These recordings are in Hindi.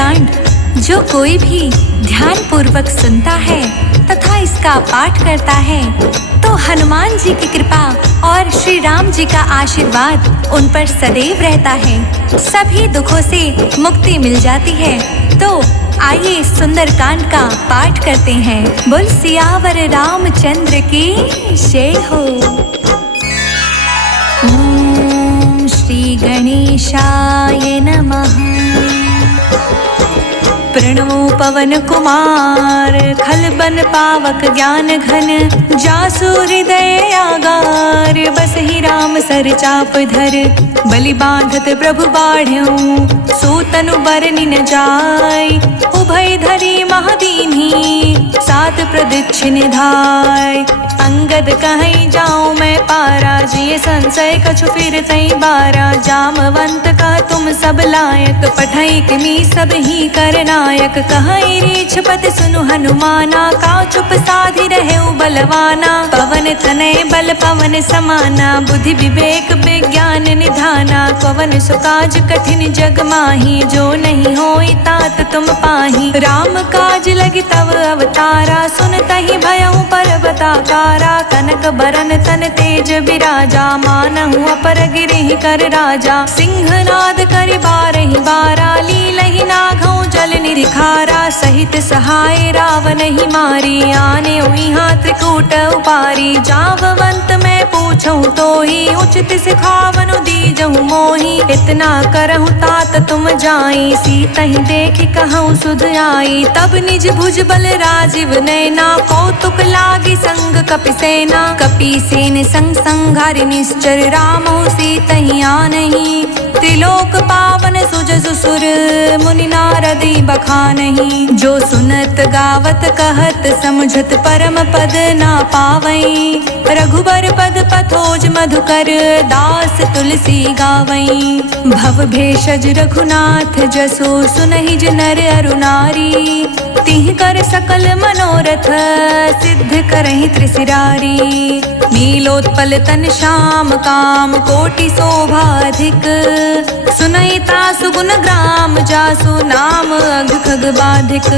सुंदरकांड जो कोई भी ध्यान पूर्वक सुनता है तथा इसका पाठ करता है तो हनुमान जी की कृपा और श्री राम जी का आशीर्वाद उन पर सदैव रहता है। सभी दुखों से मुक्ति मिल जाती है। तो आइए सुंदरकांड का पाठ करते हैं। बोल सियावर रामचंद्र की जय हो। ओम श्री गणेशाय नमः। प्रणमो पवन कुमार खलबन पावक ज्ञान घन जासु हृदय आगार बसहि राम सर चाप धर बलि बांधत प्रभु बाढ़ऊ सूतनु बरनि न जाय उभय धरी महादीन्ही सात प्रदक्षिण धाय अंगद कहीं जाऊं मैं पारा जिये संशय कछु फिर तई बारा जामवंत कह तुम सब लायक पठई किमी सब ही कर नायक कहीं रीछ पत सुनु हनुमाना का चुप साधि रहे बलवाना पवन तनय बल पवन समाना बुद्धि विवेक विज्ञान निधाना पवन सुकाज कठिन जग माही जो नहीं होई तात तुम पाही राम काज लगी तव अवतारा सुन तहि भयउ पर्वताकारा कनक बरन तन तेज विराजा मानहु अपर गिरिहि कर राजा सिंहनाद करि बारहि बारा लीलहि नाघउ जल निरिखारा सहित सहाय रावण ही मारी आने यहाँ त्रिकूट उपारी जाववंत मैं पूछूं तो ही उचित सिखावनु दीजहु मोही इतना करहु तात तुम जाई सीता ही देखि कहूँ सुध आई तब निज भुज बल राजीव नैना कौतुक लागी संग कपि सेना कपि सेन संग संघारि निश्चर रामहु सीता ही आनहि त्रिलोक पावन सुजसु सुर मुनि नारदी बखानहि जो सुनत गावत कहत समुझत परम पद ना पावई रघुबर पद पथोज मधुकर दास तुलसी गावई भव भेषज रघुनाथ जसो सुनहि नर अरु नारी तिह कर सकल मनोरथ सिद्ध करहि त्रिशिरारी नीलोत्पल तन श्याम काम कोटि शोभाधिक सुनैता सुगुण ग्राम जासु नाम अघ खग बाधिक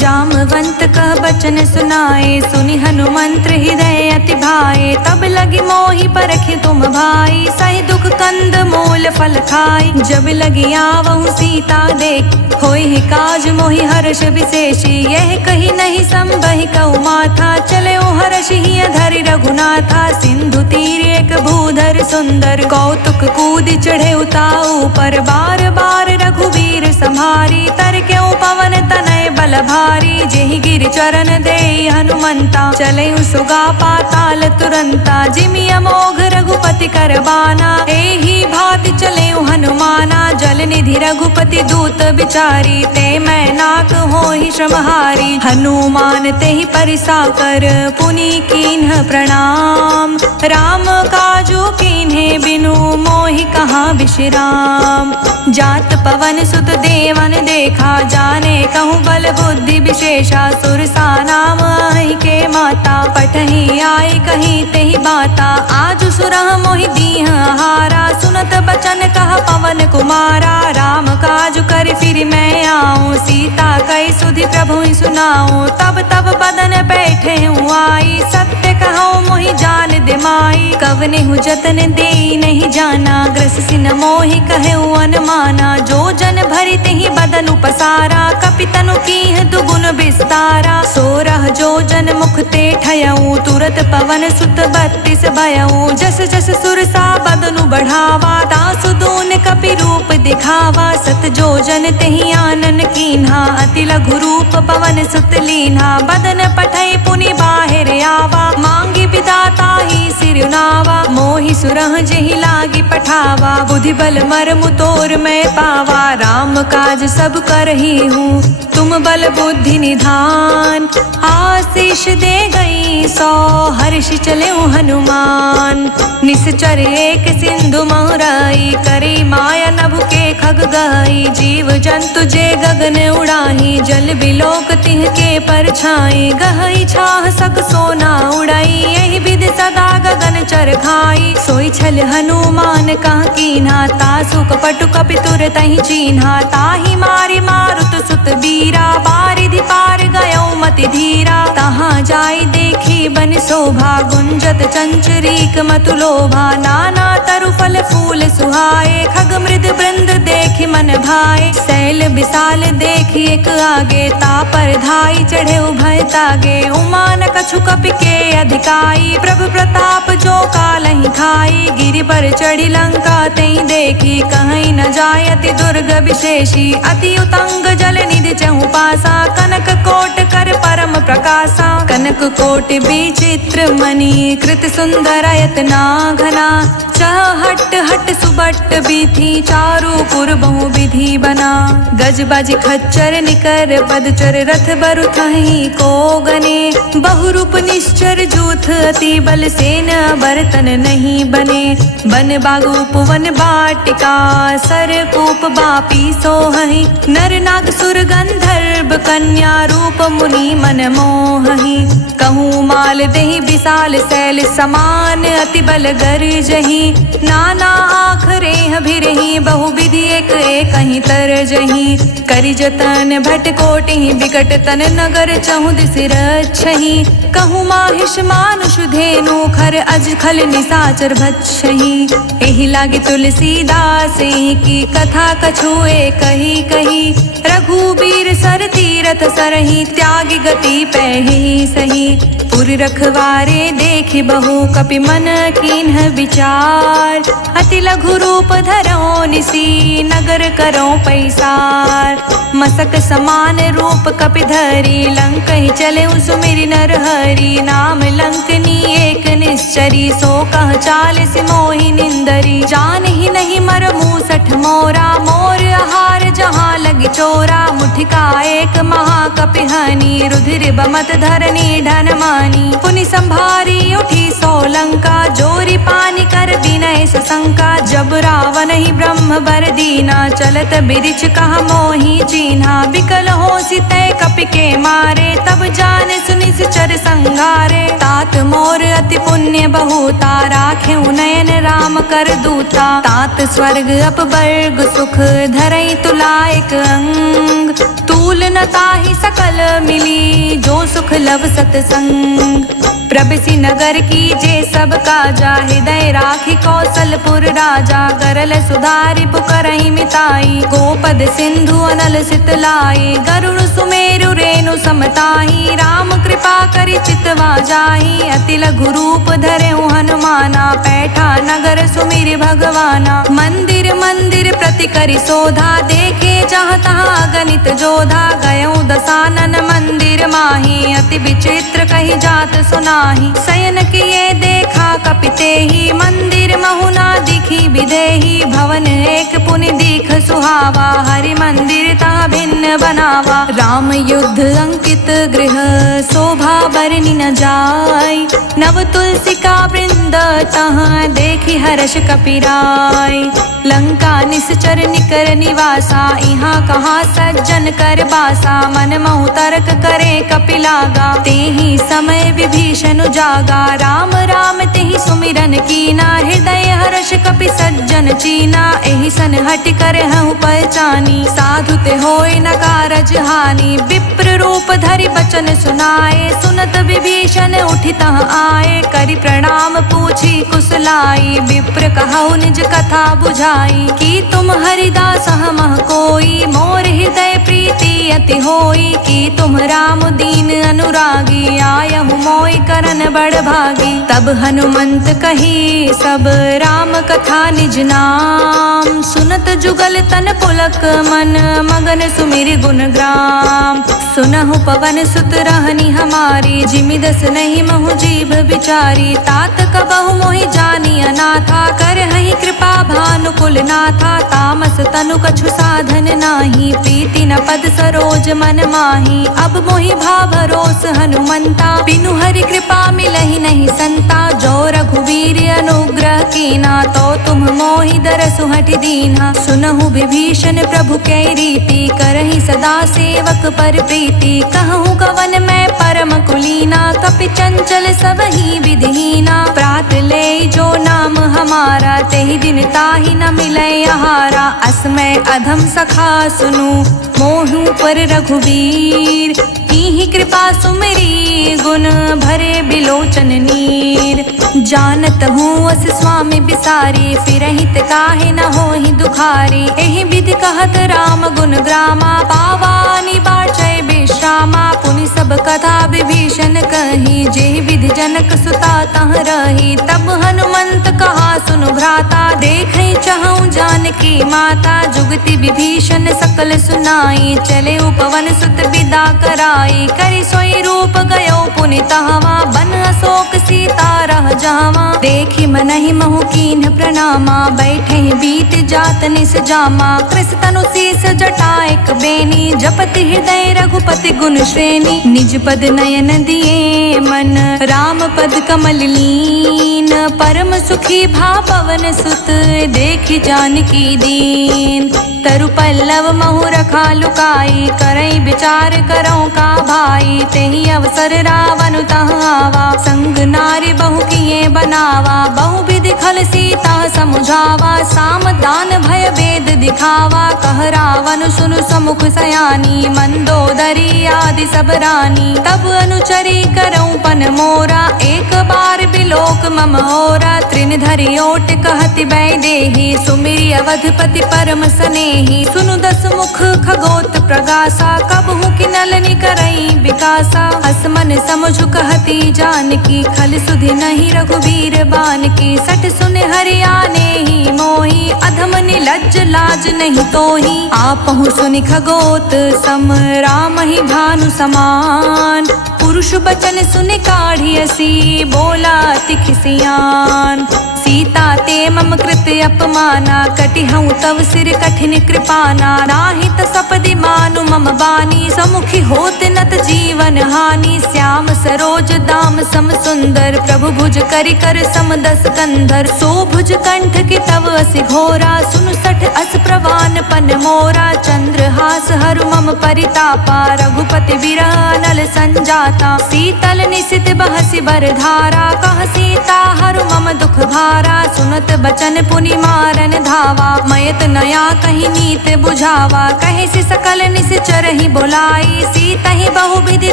जामवंत कह बचन सुनाए सुनि हनुमंत्र हृदय अति भाए तब लगी मोहि परखि तुम भाई सही दुख कंद मूल फल खाई जब लगी आवहु सीता देख होई काज मोहि हर्ष विशेषी यह कही नहीं संबहि कहु माथा चले हर्ष ही धरि रघुनाथा सिंधु तीर एक भूधर सुंदर कौतुक कूद चढ़े उताऊ पर बार बार रघुवीर संहारी तर क्यों पवन तनय बल भारी जेहि गिर चरण दे हनुमंता चले सुगा पाताल तुरंता जिमि अमोघ रघुपति करबाना एहि भाति चले हनुमाना जल निधि रघुपति दूत बिचारी ते मैं नाक होहि श्रमहारी हनुमान तेहि परिसा कर पुनि कीन्ह प्रणाम राम काजू कीन्हे बिनु मोहि कहाँ विश्राम जात पवन सुत देवन देखा जाने कहूँ बल बुद्धि विशेषा सुरसा नाम आई के माता पठही आई कहीं तेहि बाता आज सुरह मोहि दीह हारा सुनत बचन कह पवन कुमारा राम काज कर फिर मैं आऊँ सीता कई सुधि प्रभु सुनाऊँ तब तब बदन बैठे हूँ आई सत्य कहूँ मोहि जान दिमाई कवने हूँ जतन दे नहीं जाना ग्रस सिन मोहि कहे अनमाना जो जन भरि तेहि बदन उपसारा कपितनु कीह दुगुन विस्तारा सोरह जो जन मुख ते ठयऊ तुरत पवन सुत 32 भयऊ जस जस सुरसा बदनु बढ़ावा दासु दून कपि रूप दिखावा सत जो जन तेहि आनन कीन्हा अति लघु रूप पवन सुत लीन्हा बदन पठई पुनि बाहिर आवा मांगी विदाता ही सिरुनावा मोहि सुरह जेहि लागी पठावा बुद्धि बल मर्म तोर मैं पावा राम काज सब करही हूँ तुम बल बुद्धि निधान आशीष दे गई सौ हर्ष चले हनुमान निश्चर एक सिंधु महराई करी माया नभ के खग गई, जीव जंतु जे गगन उड़ाही, जल बिलोक तिह के परछाई, गहई छाह सक सोना उड़ाई, यही विधि सदा गगन चर खाई। सोई छल हनुमान कह कीन्हा, तासु कपटु कपितुर तहि चीन्हा, ताहि मारि मारुत सुत बीरा, बारिधि पार गयो मति धीरा। तहाँ जाई देखी बन शोभा, गुंजत चंचरीक मतु लोभा, नाना तरु फल फूल सुहाए, खग मृद वृंद देखि मन भाए। शैल विशाल देखि एक आगे, तापर धाई चढ़े उभय तागे, उमान कछु कपि के अधिकाई, प्रभु प्रताप जो कालहि खाई। गिरि पर चढ़ी लंका तई देखी, कहीं न जाय अति दुर्ग विशेषी, अति उतंग जल निधि चहु पासा, कनक कोट कर परम प्रकाशा। कनक कोट विचित्र मणि, कृत सुंदर यतना घना, चहट हट सुबट बीथी, चारु पुर बहु विधि बना। गज बाज खच्चर निकर पदचर, रथ बरु थहीं को गने, बहुरूप निश्चर जूथ, अति बल सेन बर्तन नहीं बने। बन बागु पुवन बाटिका, सर कूप बापी सोहहि, नर नाग सुर गंधर्व कन्या, रूप मुनि मन मोहहि। कहूँ माल देहि विशाल शैल समान, अति बल गरजहि, नाना आखरे भिरहि, बहु विधि एक कहीं तरजहि। करि जतन भट कोटि बिकट तन, नगर चहु दिस रक्षहि, कहूँ माहिष मानुष धेनु, खर अज खल निसाचर भक्षहि। एहि लागी तुलसीदास की कथा कछुए कही कही, रघुबीर सर तीरथ सरहि, त्यागी गति पैहि सही। पुर रखवारे देखि बहु, कपि मन कीन्ह विचार, अति लघु रूप धरौ निसी, नगर करौ पैसार। मसक समान रूप कपि धरी, लंकहि चले सुमिरि नर हरि, नाम लंकनी एक निश्चरी, सो कह चालिस मोहि निंदरी। जानहि नहीं मर मूसठ मोरा, मोर आहार जहाँ लगी चोरा, मुठिका एक महाकपि हनी, रुधिर बमत धरनी ढन मानी। पुनि संभारी उठी सोलंका, जोरी पानी कर विनय सशंका, जब रावण ही ब्रह्म बर दीना, चलत बिरिछ कहा मोहि चीन्हा। बिकल होसि तै कपि के मारे, तब जान सुनि चर संघारे। तात मोर अति पुण्य बहुता, राखेउ नयन राम कर दूता। तात स्वर्ग अपवर्ग सुख, धरई तुलायक अंग, तूल न ताहि सकल मिली, जो सुख लव सतसंग। प्रबिसी नगर की जे सब काजा, हृदय राखी कौशलपुर राजा, गरल सुधारि पुकरहि मिताई, गोपद सिंधु अनल सितलाई, गरुड़ सुमेरु रेणु समताही, राम कृपा करि चितवा जाहि। अति लघु रूप धरेउ हनुमाना, पैठा नगर सुमिरि भगवाना। मंदिर मंदिर प्रति करि शोधा, देखे जहाँ तहाँ गणित जोधा। गयौ दसानन मंदिर माही, अति विचित्र कही जात सुनाही। शयन किए देखा कपिते ही, मंदिर महुना दिखी विदेही। भवन एक पुनि दीख सुहावा, हरि मंदिर ता भिन्न बनावा। राम युद्ध अंकित गृह, शोभा बरनि न जाय। नव तुलसी का वृंद तहाँ, देखी हर्ष कपिराय। लंका निश्चर निकर निवासा, इहाँ कहाँ सज्जन कर बासा। मन महु तर्क करे कपिलागा, तेहि समय विभीषण जागा। राम राम तेहि सुमिरन कीना, हृदय हर्ष कपि सज्जन चीना। एहि सन हटि कर हूँ पहचानी, साधु ते होय न कारज हानि। विप्र रूप धरि बचन सुनाए, सुनत विभीषण उठि तह आए। करि प्रणाम पूछी कुशलाई, विप्र कहु निज कथा बुझाई। कि तुम हरिदास हमह कोई, मोर हृदय प्रीति अति होई। कि तुम राम दीन अनुरागी, आयहु मोय करन बड़ भागी। तब हनुमंत कही सब राम कथा निज नाम, सुनत जुगल तन पुलक मन, मगन सुमिरि गुण ग्राम। सुनहु पवन सुत रहनी हमारी, जिमि दस नहीं महु जीभ बिचारी। तात कबहु मोहि जानी अनाथा, करहि कृपा भानुकुल नाथा। तामस तनु कछु साधन नाही, प्रीति न पद सरोज मन माही। अब मोहि भाव भरोस हनुमंता, बिनु हरि कृपा मिलहि नहीं संता। जो रघुवीर अनुग्रह कीना, तो तुम मोहि दरसु हठि दीन्हा। सुनहु विभीषण प्रभु कै रीति, करहि सदा सेवक पर प्रीति। कहूँ कवन मैं परम कुलीना, कपि चंचल सबहि विधिहीना। प्रात ले जो नाम हमारा, तेहि दिन ताहि न मिलै आहारा। असमय अधम सखा सुनु, मोहु पर रघुवीर। कीन्ही कृपा सुमिरी, गुण भरे बिलोचन नीर। जानत हूँ अस स्वामी बिसारी, फिरहित काहे न होहि दुखारी। एहि विधि कहत राम गुण ग्रामा, पावानि बाचै विश्रामा। पुनि सब कथा विभीषण कही, जेहि विधि जनक सुता तह रही। तब हनुमंत कहा सुनु भ्राता, देखै चहु जानकी माता। जुगति विभीषण सकल सुनाई, चले उपवन सुत विदा कराई। करि सोई रूप गयो पुनि तहवा, बन अशोक सीता रह जावा। देखि मनहि महु कीन्ह प्रणामा, बैठे बीत जात निस जामा। कृस तनु शीस जटा एक बेनी, जपति हृदय रघुपति गुण श्रेणी। निज पद नयन दिए मन, राम पद कमल लीन। परम सुखी भा पवन सुत, देखि जानकी दीन। तरु पल्लव महु रखा लुकाई, करई विचार करऊँ का भाई। तेहि अवसर रावण तहाँ आवा, संग नारी बहु किए बनावा। बहु विधि खल सीता समुझावा, साम दान भय वेद दिखावा। कह रावण सुनु समुख सयानी, मंदोदरी आदि सब रानी। तब अनुचरी करऊँ पन मोरा, एक बार बिलोक मम होरा। त्रिन धरि ओट कहति वैदेही, सुमिरि अवधपति परम स्नेही। सुनु दस मुख खगोत प्रगासा, कबहु किनलनि करई विकासा। असमन समुझ कहती जानकी, खल सुधि नहीं रघुवीर बानकी। सठ सुन हरियाने ही मोही, अधम निलज्ज लाज नहीं तोही। आपहु सुनि खगोत सम, राम ही भानु समान। पुरुष बचन सुन काढ़ियसी, बोला अति खिसियान। सीता ते मम कृत अपमाना, कटिहऊँ तव सिर कठिन कृपाना। नाहित सपदि मानु मम बानी, समुखी होत नत जीवन हानि। श्याम सरोज दाम सम सुंदर, प्रभु भुज करि कर सम दस कंधर। सो भुज कंठ की तव असि घोरा, सुनु सठ अस प्रवान पन मोरा। चंद्रहास हरु मम परितापा, रघुपति विरह नल संजाता। शीतल निशित बहसि बरधारा, कह सीता हरु मम दुख भारा। सुनत बचन पुनि मारन धावा, मयत नया कहीं नीत बुझावा। कहे से सकल निश्चर ही बोलाई, सीता ही बहु विधि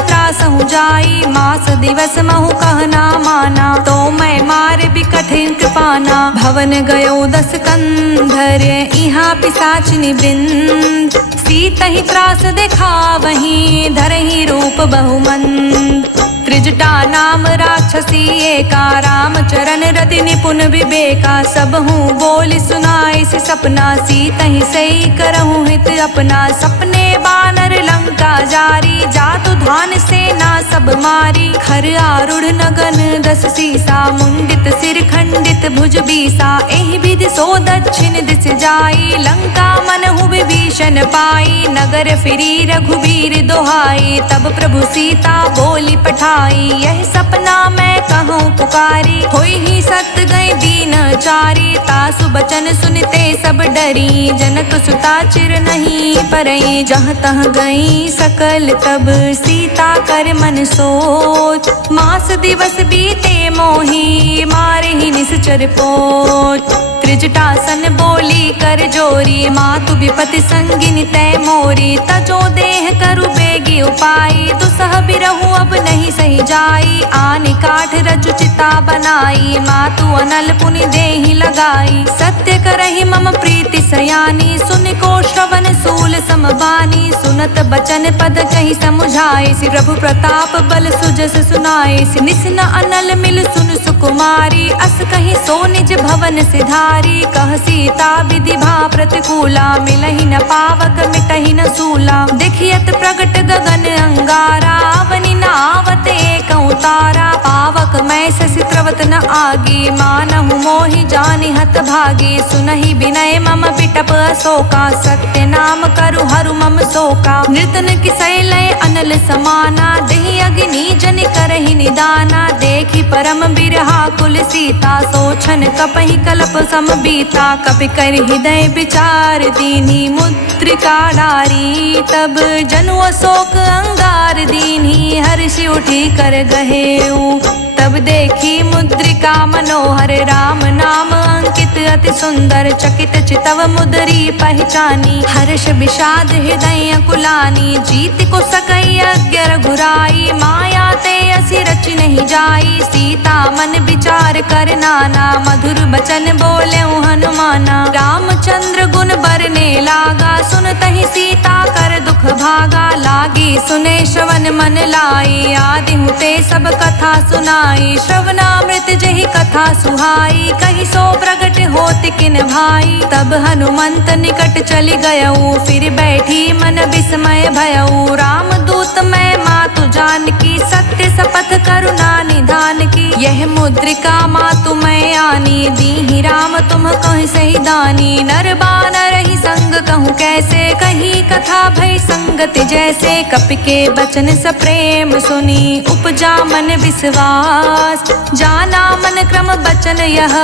त्रासहु जाई। मास दिवस महु कहना माना, तो मैं मार भी कठिन कृपाना। भवन गयो दस कंधर, इहाँ पिशाचिनी वृंद। सीता ही त्रास देखा वहीं, धरहि रूप बहुमंद। त्रिजटा नाम राक्षसी एका, राम चरण रति निपुण विवेका। सब हूँ बोली सुनाए से सपना, सीता ही सही करहूँ हित अपना। सपने बानर लंका जारी, जातु धान सेना सब मारी। खर आरूढ़ नगन दस सीसा, मुंडित सिर खंडित भुज बीसा। एहि विधि सो दक्षिण दिस जाई, लंका मनहु विभीषण पाई। नगर फिरी रघुवीर दोहाई, तब प्रभु सीता बोली पठाई। यह सपना मैं कहूँ पुकारी, होई ही सत गई दीन चारी। तासु बचन सुनते सब डरी, जनक सुता चिर नहीं परई। जहाँ तह गई सकल तब, सीता कर मन सोच। मास दिवस बीते मोही, मारे ही निश्चर पोच। त्रिजटासन बोली कर जोरी, मातु विपति संगिनी तय मोरी। तजो देह करु बेगी उपाई, दुसह बिरहु अब नहीं सही जाई। आनि काठ रचु चिता बनाई, मातु अनल पुनि देहि लगाई। सत्य करहि मम प्रीति सयानी, सुन को श्रवण सूल समबानी। सुनत बचन पद कहि समुझाए, सि प्रभु प्रताप बल सुजस सुनाए। सि निस्न अनल मिल सुन सुकुमारी, अस कहि सो निज भवन सिधारी। कह सीता विधि भा प्रतिकूला, मिलहि न पावक मिटहि न सूला। देखियत प्रगट गगन अंगारा, अवनि न आवत एकौ उतारा, पावक मैं शशि त्रवत न आगी, मानहु मोहि जानि हत भागी। सुनहि विनय मम बिटप अशोका, सत्य नाम करु हरु मम शोका। नृतन किसै लय अनल समाना, देहि अग्नि जनि करहि निदाना। देखि परम बिरहा कुल सीता, सोचन कपहि कल्प सम बीता। कपि कर हृदय विचार दीन्ही, मुद्रिका डारी। तब जनु अशोक अंगार दीन्ही, हर्षि उठी कर गहेऊ। तब देखी मुद्रिका मनोहर, राम नाम अंकित अति सुंदर। चकित चितव मुद्री पहचानी, हर्ष विषाद हृदय कुलानी। जीत को सकई अज्ञ रघुराई, माया ते असि रचि नहीं जाई। सीता मन विचार कर नाना, मधुर बचन बोले हनुमाना। रामचंद्र गुण बरने लागा, सुनतहि सीता कर दुख भागा। लागी सुने श्रवण मन लाई, आदि हुते सब कथा सुनाई। श्रवणामृत जहि कथा सुहाई, कहि सो प्रगट होत किन भाई। तब हनुमंत निकट चली गयऊ, फिर बैठी मन विस्मय भयऊ। राम दूत मैं मातु जानकी, सत्य शपथ करुणा निधान की। यह मुद्रिका मातु मैं आनी, दीहि राम तुम कहि सही दानी। नर बानर ही संग कहूँ कैसे, कही कथा भई संगति जैसे। कपि के बचन सप्रेम सुनी, उपजा मन विश्वास। जाना मन क्रम बचन यह,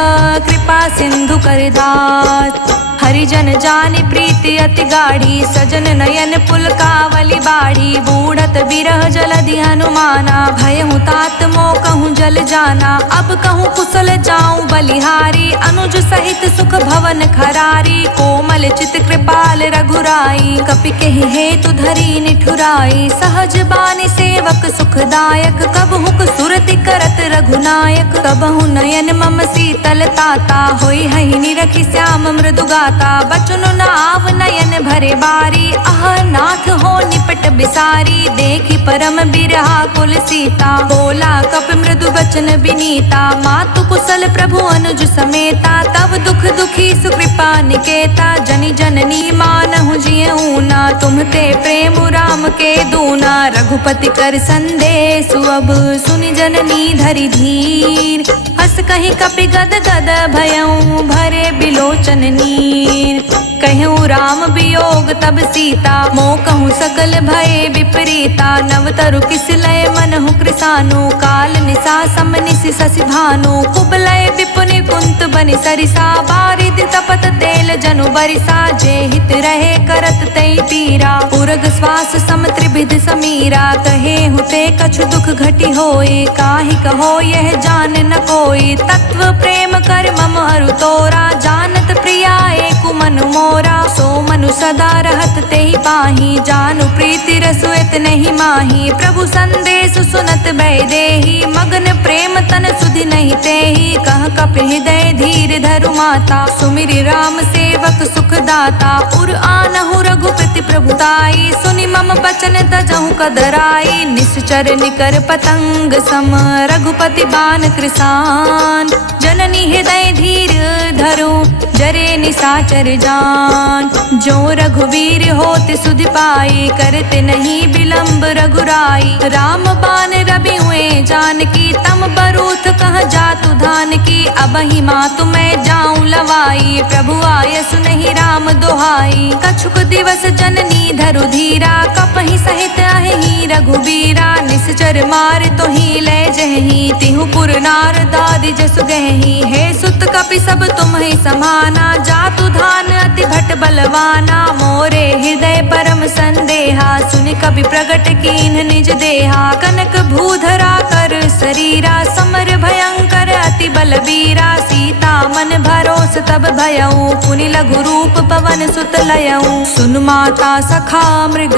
कृपा सिंधु कर दास। हरिजन जानि प्रीति अति गाढ़ी, सजन नयन पुलकावली बाढ़ी। बूढ़त बिरह जलधि हनुमाना, भयहु तात मोह कहूँ जल जाना। अब कहूँ कुशल जाऊँ बलिहारी, अनुज सहित सुख भवन खरारी। कोमल चित कृपाल रघुराई, कपि केहि हेतु धरी निठुराई। सहज बानी सेवक सुखदायक, कबहुक सुरति करत रघुनायक। कबहु नयन मम शीतल ताता, होई हहि निरखि श्याम मृदु गाता। बचन नाव नयन भरे बारी, आह नाथ हो निपट बिसारी। देखी परम बिरहा कुल सीता, बोला कपि मृदु बचन बिनीता। मातु कुशल प्रभु अनुज समेता, तब दुख दुखी सुकृपा निकेता। जनि जननी मानहु जियऊ ना, तुम ते प्रेम राम के दूना। रघुपति कर संदेश अब, सुनि जननी धरि धीर। हस कहि कपि गद गद भयऊ, भरे बिलोचन नीर। कहूँ राम वियोग तब सीता, मोह कहूँ सकल भय विपरीता। नवतरु किस लय मनहु कृसानु, काल निशा सम निशि शशि भानु। कुबलय विपुनि कुंत बनि सरिसा, बारिधि तपत तेल जनु बरिसा। जे हित रहे करत तै पीरा, उरग श्वास सम त्रिविध समीरा। कहे हुते कछु दुख घटी होए, काहि कहो यह जान न कोई। तत्व प्रेम कर मम अरु तोरा, जानत प्रिया एकु मनु मोरा। सो मनु सदा रहत तेहि पाही, जानु प्रीति रसु इत नहीं माही। प्रभु संदेश सुनत भय देहि, मगन प्रेम तन सुधि नहीं तेहि। कह कपि हृदय धीर धरु माता, सुमिरि राम सेवक सुख दाता। उर आनहु रघुपति प्रभुताई, सुनि मम बचन तजहु कदराई। निश्चर निकर पतंग सम, रघुपति बान कृसान। जननी हृदय धीर धरु, जरे निशाचर जान। जो रघुवीर होत सुधि पाई, करते नहीं विलंब रघुराई। राम बान रवि हुए जानकी, तम बरूथ कह जातु धान की। अबहि मातु मैं जाऊं लवाई, प्रभु आय सुनहि राम दोहाई। कछुक दिवस जननी धरु धीरा, कपहि सहित अहि रघुबीरा। निश्चर मार तो ही ले जहि, तिहु पुर नार दादि जसु गहि। हे सुत कपि सब तुम ही समाना, जातु धान अति भट बलवाना। मोरे हृदय परम संदेहा, सुनि कवि प्रगट कीन्ह निज देहा। कनक भूधरा कर शरीरा, समर भयंकर अति बलबीरा। सीता मन भरोस तब भयऊ, पुनि लघु रूप पवन सुत लयऊ। सुन माता सखा मृग,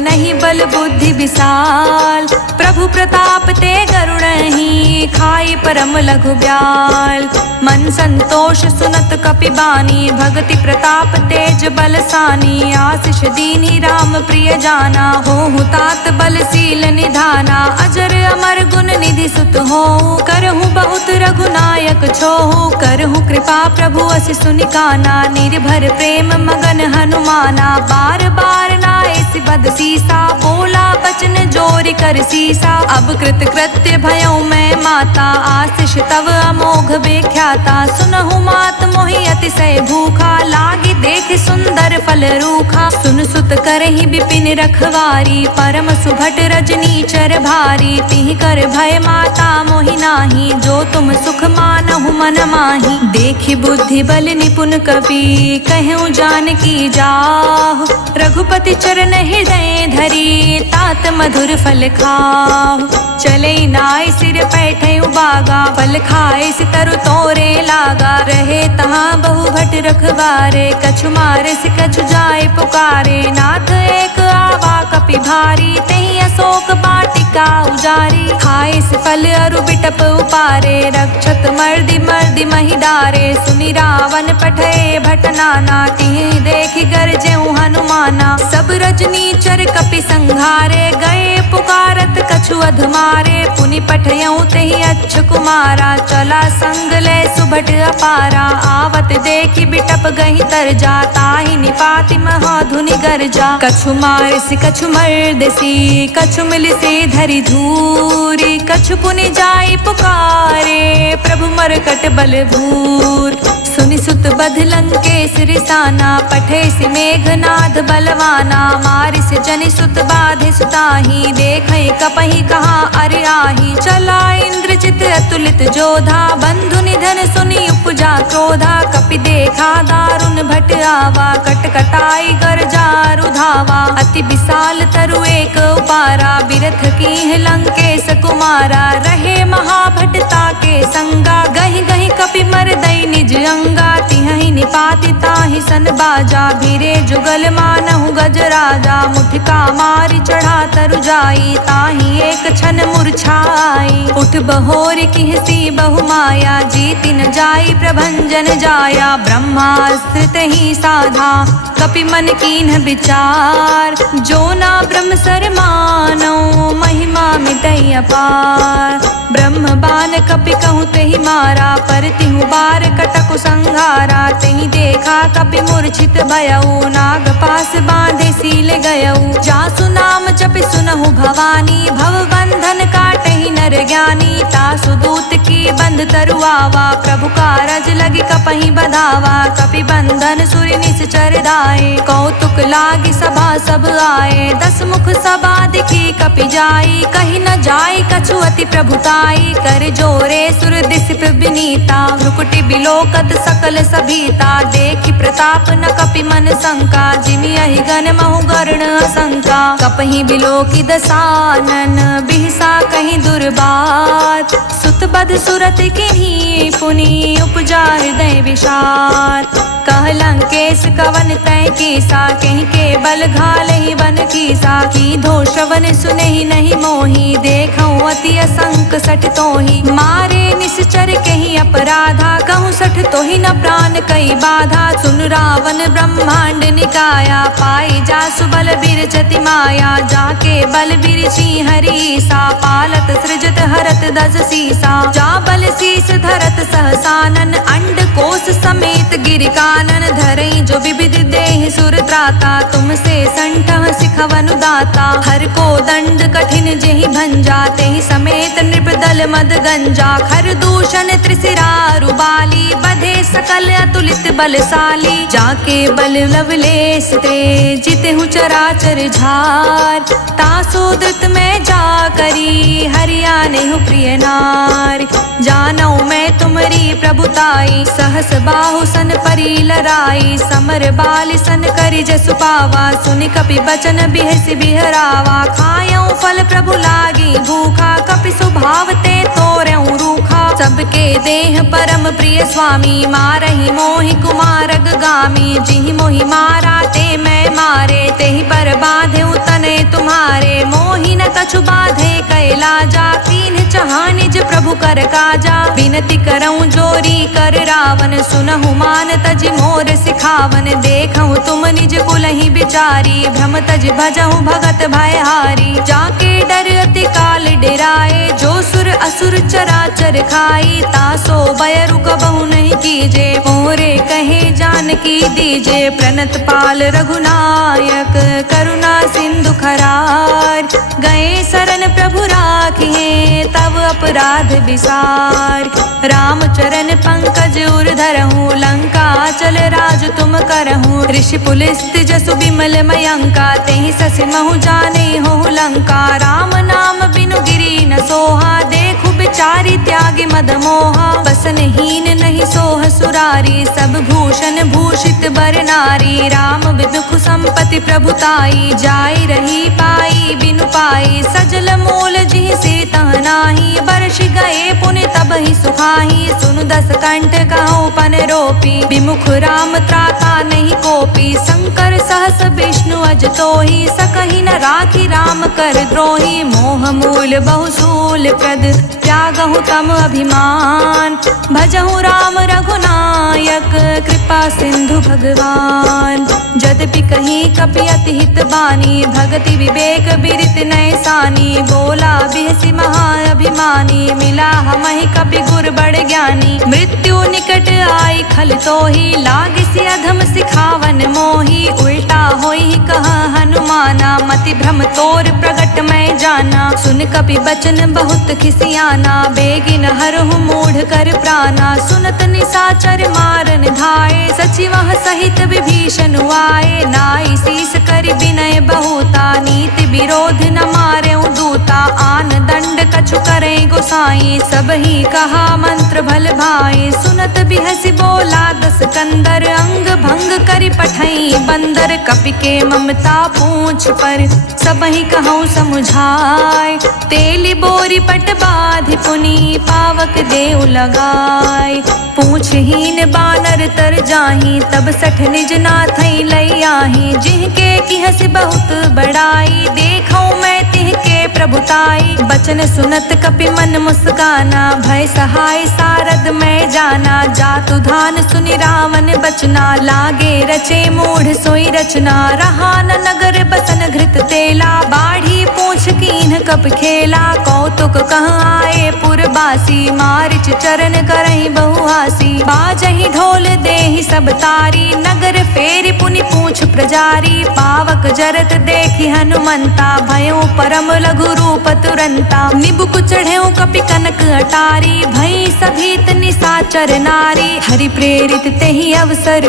नहीं बल बुद्धि विशाल। प्रभु प्रताप ते गरुड़हि, खाई परम लघु ब्याल। मन संतोष सुनत कपि बानी, भगति प्रताप तेज बलसानी। आशीष दीन्हि राम प्रिय जाना, होहु तात बलशील निधाना। अजर अमर गुण निधि सुत होहु, करहु बहुत रघुनायक छोहु। करहु कृपा प्रभु असि सुनि काना, निर्भर प्रेम मगन हनुमाना। बार बार नाए बद सीसा, बोला बचन जोर कर सीसा। अब कृत कृत्य भयऊ मैं माता, आशीष तव अमोघ बेख्याता। सुनहु मात मोहि अतिशय भूखा, लागी देख सुंदर फल रूखा। सुन सुत करहि विपिन रखवारी, परम सुभट रजनी चर भारी। तिहि कर भय माता मोहि नाही, जो तुम सुख मानहु मन माही। देखि बुद्धि बल निपुण कपि, कहूँ जानकी जाहु। रघुपति चरण हृदय धरी, तात मधुर फल खाहु। चले नाय सिर पैठे उबागा, फल खाए सितरु तोरे लागा। रहे तहाँ बहु भट रखवारे, कछु मारे से कछु जाए पुकारे। नाथ एक आवा कपि भारी, तेहि अशोक वाटिका उजारी। खाए से फल अरु बिटप उपारे, रक्षत मर्दि मर्दि महि डारे। सुनि रावण पठे भट नाना, तिहि देखि गरजेउ हनुमाना। सब रजनी चर कपि संघारे, गए पुकारत कछु अधमारे। पुनि पठयउ तेहि अच्छ कुमारा, चला संग ले सुभट अपारा। आवत देखि बिटप गहि तरजा, ताहि निपाति महाधुनि गरजा। कछु मारिसि कछु मर्दसी, कछु मिलिसि धरि धूरी। कछु पुनि जाई पुकारे, प्रभु मरकट बल भूर। सुनि सुत बध लंकेश रिसाना, पठे सि मेघनाद बलवाना। मारिस जनि सुत बाधे सुताही, देखै कपहि कहाँ अरि आही। चला इंद्रजित अतुलित जोधा, बंधु निधन सुनि उपजा क्रोधा। कपि देखा दारुण भट आवा, कटकटाई गरजा रुधावा। अति विशाल तरु एक उपारा, बिरथ कीन्ह लंकेश कुमारा। रहे महाभटता के संगा, गहि गहि कपि मरदई निज अंगा। तिहि निपाति ताहि सन बाजा, भीरे जुगल मानहु गजराजा। मुठिका मारि चढ़ा तरु जाई, ताहि एक क्षण मूर्छाई। उठ बहोर किहसी बहु माया, जीति न जाई प्रभंजन जाया। ब्रह्मास्त्र तहि साधा, कपि मन कीन्ह विचार। जो ना ब्रह्म सर मानौ, महिमा मिटई अपार। ब्रह्म बान कपि कहूँ तेहि मारा, पर तिहु बार कटकु संघारा। तेहि देखा कपि मूर्छित भयऊ, नाग पास बांधे सील गयऊ। जासु नाम जपि सुनहु भवानी, भव बंधन काटहि नर ज्ञानी। तासु दूत की बंध तरुआवा, प्रभु कारज लगी कपहि बधावा। कपि बंधन सुरि निश्चर दाए, कौतुक लागी सभा सब आए। 10 मुख सभा दिखी कपि जाई, कहि न जाई कछु अति प्रभुताई। कर जोरे सुर दिसिप विनीता, भ्रुकुटि बिलोकत सकल सभीता। देखि प्रताप न कपि मन शंका, जिमि अहि गण महु गर्ण असंका। कपहि बिलोकि दसानन, बिहसा कहि दुर्बात। सुत बध सुरत किन्ही, पुनि उपजा हृदय विषाद। कह लंकेश कवन तय कीसा, कहीं के बल घालहि बन कीसा। की धो श्रवण सुनहि नहीं मोही, देखऊँ अति असंक सठ तोही। मारे निश्चर कहीं अपराधा, कहूँ सठ तोहि न प्राण कई बाधा। सुन रावण ब्रह्मांड निकाया, पाई जासु बल बिरचति माया। जाके बल बिरची हरीसा, पालत सृजत हरत 10 सीसा। जा बल शीस धरत सहसानन, अंड कोश समेत गिरिकानन। धरई जो विविध देहि सुर त्राता, तुमसे संठह सिखवनु दाता। हर को दंड कठिन जेहि भंजा, तेहि समेत नृपदल मद गंजा। खर दूषण त्रिशिरा रुबाली, बधे सकल अतुलित बलशाली। जाके बल लवलेश ते, जितहु चराचर झार। तासो धृत में जा करी, हरियानेहु प्रिय नार। जानौ मैं तुमरी प्रभुताई, सहस बाहु सन परी लराई। समर बाल सन करि जसु पावा, सुनि कपि बचन बिहसि बिहरावा। खायऊ फल प्रभु लागी भूखा, कपि सुभाव ते तोरऊ रूखा। सबके देह परम प्रिय स्वामी, मारहि मोहि कुमारग गामी। जिहि मोहि मारा ते मैं मारे, तेहि पर बाधे तनय तुम्हारे। मोहि न कछु बाधे कैलाजा, कीन्ह चाहा निज प्रभु कर काजा। विनती करऊँ जोरी कर रावण, सुनहु मान तजि मोर सिखावन। देखऊँ तुम निज कुल सुनहि बिचारी, भ्रम तज भजहु भगत भयहारी। जाके डर अति काल डेराए, जो सुर असुर चराचर खाई। तासो बयरु कबहु नहीं कीजे, मोरे कहे जानकी दीजे। प्रणत पाल रघुनायक, करुणा सिंधु खरार। गए शरण प्रभु राखिए, तब अपराध विसार। राम चरण पंकज उर धरहूँ, लंका चल राज तुम करहूँ। ऋषि पुलिस्त जसु विमल मयंका, तेहि ससि महु जाने हो लंका। राम नाम बिनु गिरि न सोहा, देखु बिचारी त्यागी मद मोहा। बसनहीन नहीं सोह सुरारी, सब भूषण भूषित बर नारी। राम विमुख संपत्ति प्रभुताई, जाई रही पाई बिनु पाई। सजल मोल जिहि सिर तह नाही, बरष गए पुनि तब ही सुखाही। सुनु दस कंठ कहूँ पन रोपी, विमुख राम त्राता नहीं कोपी। शंकर सहस विष्णु अज तोहि, सकहि न राखी राम कर द्रोही। मोह मूल बहुसूल प्रद, त्यागहु तम अभिमान। भजहु राम रघुनायक, कृपा सिंधु भगवान। यद्यपि कहीं कपि अति हित बानी, भगति विवेक बिरित नैसानी। बोला बिहसि महाअभिमानी, मिला हमहि कपि गुर बड़ ज्ञानी। मृत्यु निकट आई खल तोहि, लागिसि अधम सिखावन मोहि। उल्टा होई कहा हनुमाना, मति भ्रम तोर प्रगट मैं जाना। सुन कपि बचन बहुत खिसियाना, बेगिन हरहु मूढ़ कर प्राणा। सुनत निशाचर मारन धाये, सचिवह सहित विभीषण आए। नाई शीस करि विनय बहुता, नीति विरोध न मारेउ दूता। आन दंड कछु करे गोसाई, सब ही कहा मंत्र भल भाई। सुनत बिहसि बोला दस कंदर, अंग भंग करि पठई बंदर। कपि के ममता पूछ पर, सब ही कहूँ समुझाय। तेली बोरी पट बाधि पुनि, पावक देउ लगाय। पूछहीन बानर तर जाही, तब सठ निज नाथई लई आही। जिहके किहसि बहुत बड़ाई, देखऊँ मैं तिहके प्रभुताई। बचन सुनत कपि मन मुस्काना, भय सहाय सारद मैं जाना। जातु धान सुनि रावण बचना, लागे रचे मूढ़ सोई रचना। रहा न नगर बसन घृत तेला, बाढ़ी पूछ कीन्ह कप खेला। कौतुक कहाँ आए पुरबासी, मारिच चरण करहि बहुहासी। बाजहि ढोल देहि सब तारी, नगर फेरि पुनि पूछ प्रजारी। पावक जरत देखि हनुमंता, भयउ परम लघु रूप तुरंता। निबुक चढ़ेउ कपि कनक अटारी, भई सभीत निशाचर नारी। हरि प्रेरित तेहि अवसर,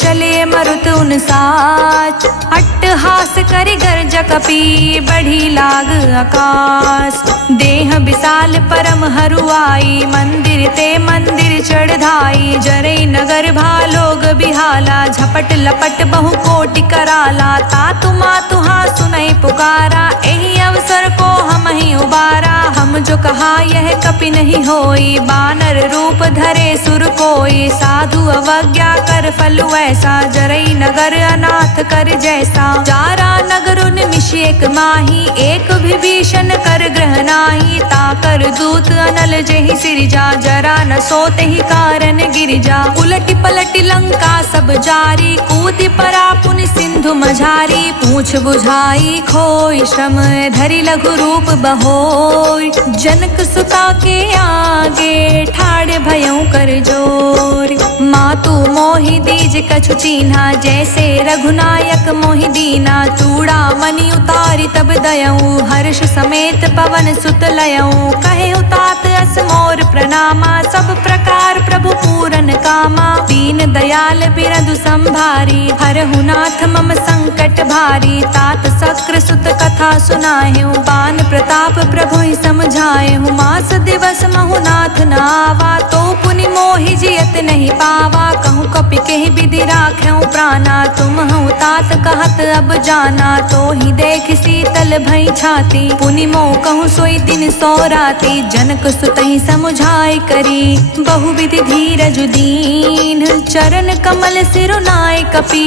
चले मरुत उन साच। अट्टहास करि गर्ज कपि, बढ़ी लाग आकाश। देह विशाल परम हरुआई, मंदिर ते मंदिर चढ़ाई। जरै नगर भालोग बिहाला, झपट लपट बहु कोटि कराला। तातु मातु हाँ सुनई पुकारा, एहि अवसर को हम ही उबारा। हम जो कहा यह कपि नहीं होई, बानर रूप धरे सुर कोई। साधु अवज्ञा कर फल ऐसा, जरै नगर अनाथ कर जैसा। जारा नगर निमिष एक माही, एक विभीषण कर ग्रह नाही। ताकर दूत अनल जेहि सिरजा, जरा न सोते ही कारण गिरिजा। उलटि पलटि लंका सब जारी, कूदि परा पुनि सिंधु मझारी। पूछ बुझाई खोई श्रम, धरि लघु रूप बहोय। जनक सुता के आगे, ठाड़ भयउ कर जोर। मातु मोहि दीज कछु चीन्हा, जैसे रघुनायक मोहि दीना। चूड़ा मणि उतारी तब दयऊ, हर्ष समेत पवन सुत लयऊ। कहे तात अस मोर प्रणामा, सब प्रकार प्रभु पूरन कामा। दीन दयाल बिरधु संभारी, हरहु नाथ मम संकट भारी। तात शक्र सुत कथा सुनाएहु, बान प्रताप प्रभु ही समझाएहु। मास दिवस महु नाथ न आवा, तो पुनि मोहि जियत नहीं पावा। कहूँ कपि केहि विधि राखेउ प्राणा, तुम हूँ तात कहत अब जाना। तो ही देख शीतल भई छाती, पुनि मोह कहूँ सोई दिन सो राती। जनक सुतहि समुझाई करी, बहुविधि धीरज दीन। चरण कमल सिरुनाय कपि,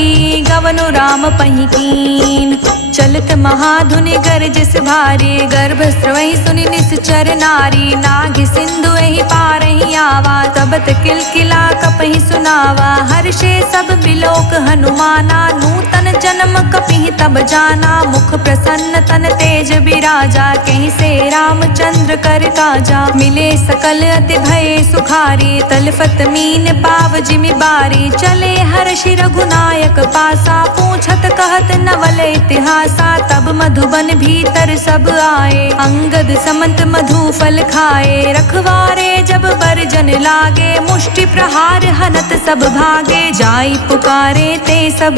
गवनु राम पहि कीन। चलत महाधुनि गरजस भारी, गर्भ स्रवहि सुनि निश्चर नारी। नाग सिंधु एहि पारहि आवा, तबत किलकिला कपहि सुनावा। हर्षे सब बिलोक हनुमाना, नूतन जन्म तब जाना, मुख प्रसन्न तन तेज बिराजा, कहीं से रामचंद्र कर काजा। मिले सकल अति भय सुखारी, तलफत मीन पाव जिमि बारी। चले हर्षि रघुनायक पासा, पूछत कहत नवल इतिहासा। तब मधुबन भीतर सब आए, अंगद समंत मधु फल खाए। रखवारे जब बरजन लागे, मुष्टि प्रहार हनत सब भागे। जाई पुकारे ते सब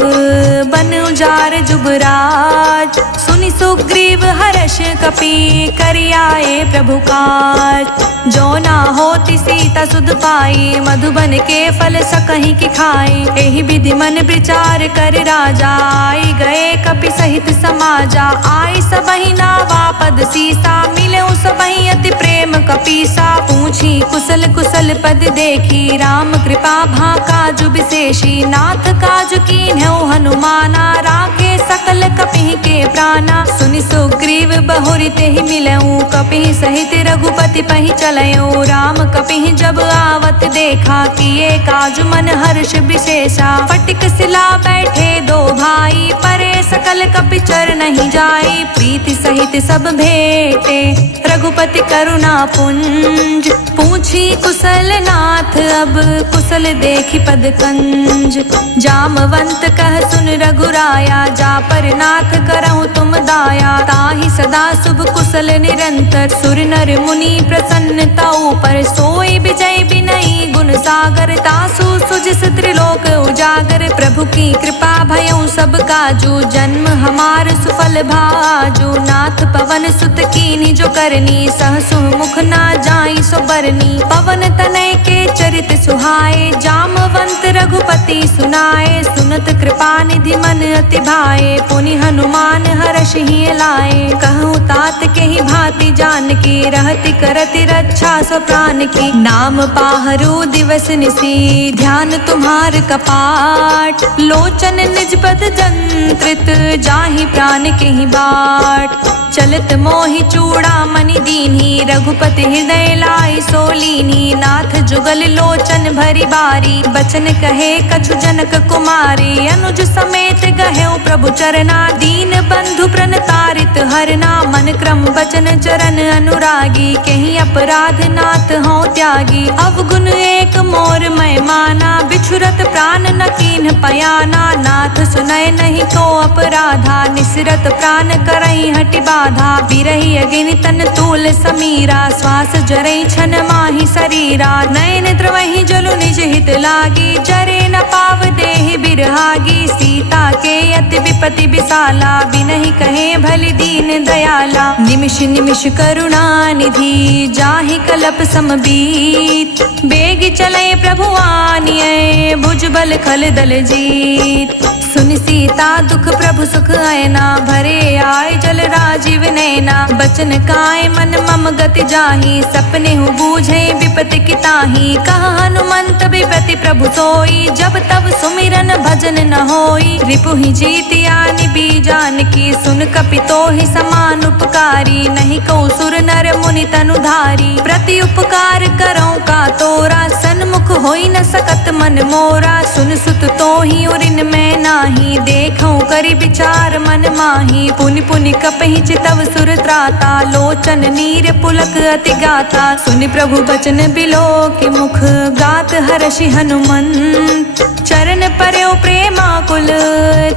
बन उजार जुबराज, सुनि सुग्रीव हर्ष कपि करि आए प्रभु काज। जो ना होती सीता सुध पाई, मधुबन के फल सकहीं की खाई। एहि विधि मन विचार कर राजा, आई गए कपि सहित समाजा। आई सबहि नावा पद सीसा, मिले सबहि अति प्रेम कपीसा। पूछी कुशल कुशल पद देखी, राम कृपा भा काजु विशेषी। नाथ काजु कीन्हु हनुमाना, राखे सकल कपिहि के प्राणा। सुनि सुग्रीव बहुरि तेहि मिलऊँ, कपिहि सहित रघुपति पहि चलऊँ। राम कपिहि जब आवत देखा, किए काजु मन हर्ष विशेषा। फटिक सिला बैठे दो भाई, परे सकल कपि चर नहीं जाई। प्रीति सहित सब भेटे, रघुपति करुणा पुंज। पूछी कुशल नाथ अब, कुशल देखी पद कंज। जामवंत कह सुन रघुराया, जा पर नाथ करऊँ तुम दाया। ताहि सदा शुभ कुशल निरंतर, सुर नर मुनि प्रसन्नता ऊपर। सोई विजय बिनई गुण सागर, तासु सुजिस त्रिलोक उजागर। प्रभु की कृपा भयउ सब काजू, जन्म हमार सुफल भाजू। नाथ पवन सुत कीन्ही जो करनी, सहसु मुख ना जाई सो बरनी। पवन तनय के चरित सुहाए, जामवंत रघुपति सुनाए। सुनत कृपा निधि मन अति भाए, पुनि हनुमान हर्षहि लाए। कहूँ तात के ही भांति जान की, रहति करति रक्षा सो प्राण की। नाम पाहरु दिवस निसी, ध्यान तुम्हार कपाट। लोचन निज पद जंत्रित, जाहि प्राण के ही बाट। चलत मोहि चूड़ा मणि दीन्ही, रघुपति हृदय लाई सोलीनी। नाथ जुगल लोचन भरी बारी, बचन कहे कछु जनक कुमारी। अनुज समेत गहेउ प्रभु चरना, दीन बंधु प्रण तारित हरना। मन क्रम बचन चरण अनुरागी, कहीं अपराध नाथ हों त्यागी। अवगुण एक मोर मैं माना, बिछुरत प्राण न कीन्ह पयाना। नाथ सुनय नहीं को अपराधा, निसरत प्राण करई हटि बाधा। बिरहि अगिनि तन तूल समीरा, श्वास जरई छन माहि शरीरा। नयन द्रवहि जलु निज हित लागी, जरे न पाव देहि बिरहागी। सीता के अति विपति विशाला, बिनहि कहे भलि दीन दयाला। निमिष निमिष करुणा निधि, जाहि कलप समबीत। बेग चले प्रभु आनिए, भुजबल खल दल जीत। सुनि सीता दुख प्रभु सुख आयना, भरे आय जल राजीव नैना। बचन काय मन मम गति जाहि, सपने हूँ बूझे विपति की ताहि। कह हनुमंत विपति प्रभु सोई, जब तब सुमिरन भजन न होई। रिपुहि जीतिया निबी जानकी, सुन कपि तोहि समान उपकारी। नहीं कहूँ सुर नर मुनि तनुधारी, प्रति उपकार करऊँ का तोरा। सन्मुख होई न सकत मन मोरा, सुन सुत तोहि उरिन में नाही। देखऊँ करि विचार मन माही, पुनि पुनि कपहि चितव सुर त्राता। लोचन नीर पुलक अति गाता, सुनि प्रभु बचन बिलो के मुख। गात हर्षि हनुमंत, चरण पर्यो प्रेमाकुल।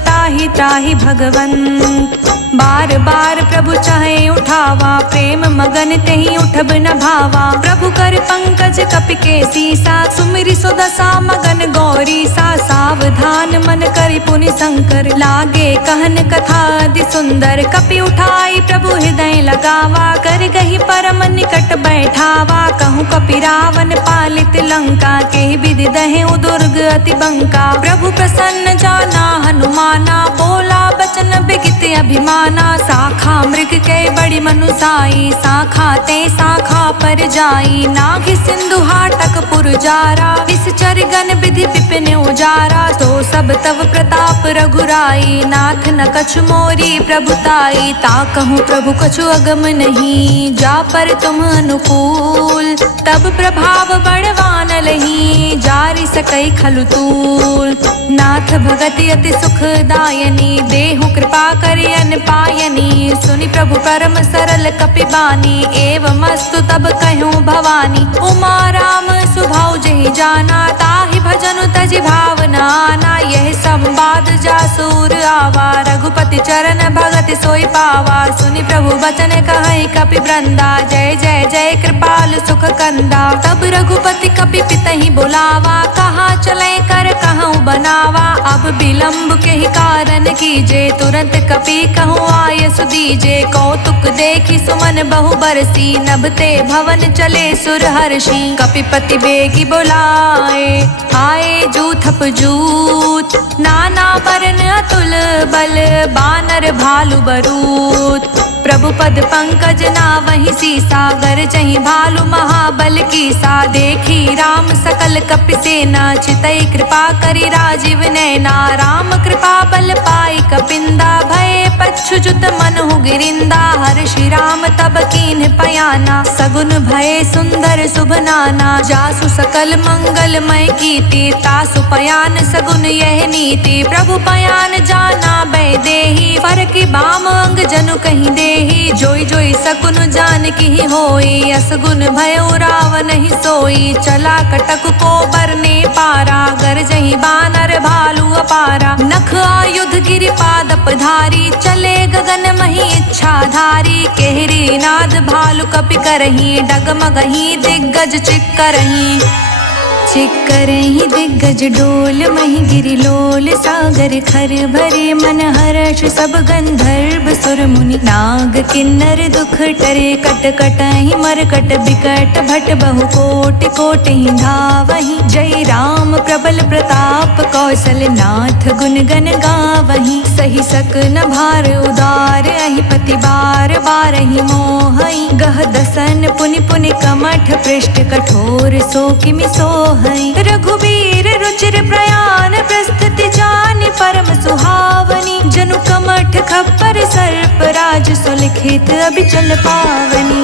ताहि ताहि भगवंत, बार बार प्रभु चाहे उठावा। प्रेम मगन तेहि उठब न भावा। प्रभु कर पंकज कपि के सीसा, सुमिरि सो दशा मगन गौरी सा। सावधान मन करि पुनि शंकर, लागे कहन कथा अति सुंदर। कपि उठाई प्रभु हृदय लगावा, कर गही परम निकट बैठावा। कहूँ कपि रावण पालित लंका, के विधि दहेउ दुर्ग अति बंका। प्रभु प्रसन्न जाना हनुमाना, बोला बचन बिगित अभिमाना। शाखा मृग के बड़ी मनुसाई, शाखा ते शाखा पर जाई। नाग सिंधु हाटक पुर जारा, विषचर गण विधि विपिन उजारा। तो सब तव प्रताप रघुराई, नाथ न कछु मोरी प्रभुताई। ताकहूँ प्रभु कछु अगम नहीं, जा पर तुम अनुकूल। तब प्रभाव बड़वान लही, जारि सकई खलु तूल। नाथ भगति अति सुखदायनी, देहु कृपा करि अन पायनी। सुनि प्रभु परम सरल कपि बानी, एवमस्तु तब कहूँ भवानी। उमा राम सुभाउ जेहि जाना, ताहि भजनु तजि भावना आना। यह संवाद जासूर आवा, रघुपति चरण भगति सोई पावा। सुनि प्रभु बचन कहै कपि वृंदा, जय जय जय कृपाल सुख कंदा। तब रघुपति कपि पितहि बुलावा, कहाँ चले कर कहूँ बनावा। अब विलम्ब के ही कारण कीजे, तुरंत कपि कहूँ आय सुदीजे। कौतुक देखी सुमन बहु बरसी, नभते भवन चले सुर हर्षि। कपिपति बेगी बुलाए, आए जूथप जूत। नाना बरन अतुल बल, बानर भालु बरूत। प्रभु पद पंकज नावहि सीसा, गरजहि भालु महाबल कीसा। देखी राम सकल कपि सेना, चितई कृपा करि राजीव नैना। राम कृपा बल पाई कपिंदा, भय पच्छुजुत मनहु गिरिंदा। हर्षि राम तब कीन्ह पयाना, सगुन भय सुंदर शुभ नाना। जासु सकल मंगलमय कीर्ति, तासु पयान सगुन यह नीति। प्रभु पयान जाना बै देहि, फरकि बाम अंग जनु कहि देहि। जोई जोई सकुन जान की होई, असगुन भयो रावण ही सोई। चला कटक को बरने पारा, गरजहि बानर भालु अपारा। नख आयुध गिरि पादप धारी, चले गगन मही इच्छा धारी। केहरी नाद भालु कपि करही, डगमगही दिग्गज चिक्करही। चिक्करहि दिग्गज डोल, मही गिरि लोल। सागर खर भरे मन हर्ष, सब गंधर्व सुर मुनि। नाग किन्नर दुख टरे, कट कटहि मरकट बिकट। भट बहु कोटि कोटि धावहि, जय राम प्रबल प्रताप। कौशल नाथ गुण गण गावहि, सही सकन भार उदार। अहि पति बार बारहि मोहहि, गह दसन पुनि पुनि कमठ। पृष्ठ कठोर सो किमि सोहहि, रघुबीर रुचिर प्रयाण। प्रस्तुति जानि परम सुहावनी, जनु कमठ खप्पर सर्प राज। सुलिखित अभिचल पावनी,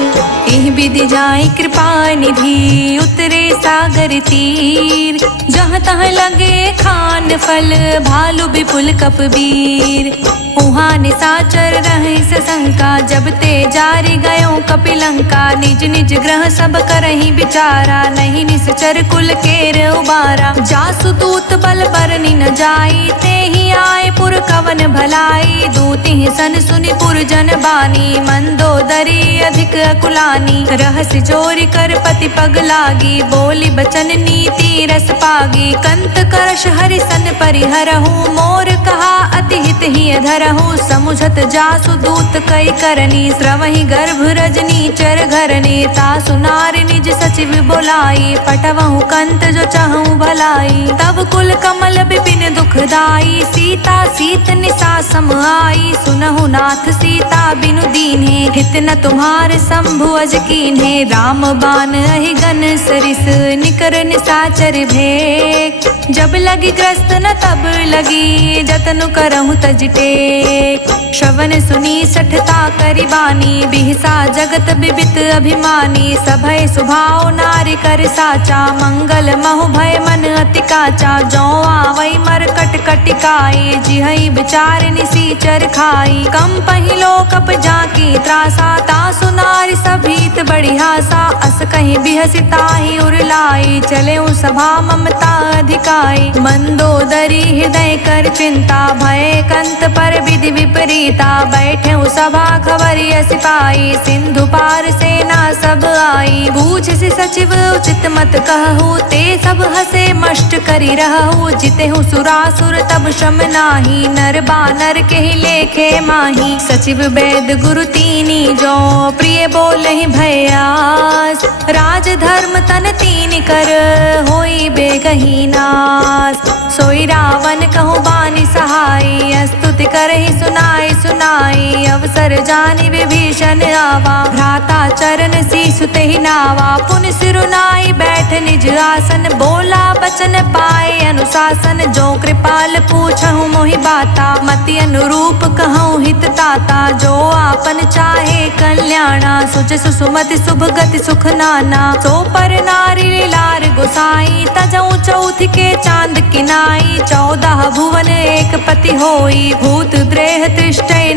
एहि विधि जाय कृपा निधि। उतरे सागर तीर, जहाँ तहाँ लगे खान फल। भालु विपुल कपबीर, उहाँ निशाचर रहे सशंका। जब ते जारि गयो कपिलंका, निज निज ग्रह सब करहि विचारा। नहीं निश्चर कुल केर उबारा, जासु दूत बल बरनि न जाई। ते ही आए पुर कवन भलाई, दूति सन सुनि पुर जन बानी। मंदोदरी अधिक अकुलानी, रहस्य चोरी कर पति पग लागी। बोली बचन नीति रस पागी, कंत करश हरि सन परिहरहु। मोर कहा अति हित ही धरहु, समुझत जासु दूत कई करनी। श्रवहि गर्भ रजनी चर घरने, तासु नारि निज सचिव बोलाई। पटवहु कंत जो चाहूं भलाई, तब कुल कमल विपिन दुखदाई। सीता सीत निसा सम आई, सुनहु नाथ सीता बिनु दीन्हे। हित न तुम्हार शंभु अज कीन्हे, राम बान अहि गन सरिस। निकर निसाचर भेक, जब लगी ग्रस्त न तब लगी। जतनु करहु तज टेक, श्रवण सुनी सठता करि बानी। बिहसा जगत बिबित अभिमानी, सभय सुभाव नारि कर साचा। मंगल महु भय मन अति काचा, जो आवै मरकट कटिकाई। जिहै विचार निसीचर खाई, कम पहिलो कप जाकी त्रासा। तासु नारि सभीत बड़ी हासा, अस कहीं बिहसी ताहि उरलाई। चले सभा ममता अधिकाई, मंदोदरी हृदय कर चिंता। भय कंत पर विधि विपरीता, बैठे सभा खबरिय सिपाही। सिंधु पार सेना सब आई, बूझ से सचिव उचित मत कहू। ते सब हसे मष्ट करी रहू, जितेहु सुरासुर तब शम नाही। नर बानर के ही लेखे माही, सचिव वैद गुरु तीनी जो। प्रिय बोलहि भयास, राज धर्म तन तीन कर। होई बेगही नास, सोई रावण कहु बानी सहाई। स्तुति करहि सुनाई सुनाई, अवसर जानि विभीषण आवा। भ्राता चरण सीसु तेहि नावा, पुनि सिरुनाई बैठ निज आसन। बोला बचन पाए अनुशासन, जो कृपाल पूछहु मोहि बाता। मति अनुरूप कहूँ हित ताता, जो आपन चाहे कल्याणा। सुच सुमति शुभ गति सुख नाना, सो पर नारी लार गोसाई। तजऊ चौथ के चांद किनाई, 14 भुवन एक पति होई। भूत द्रेह तृष्टै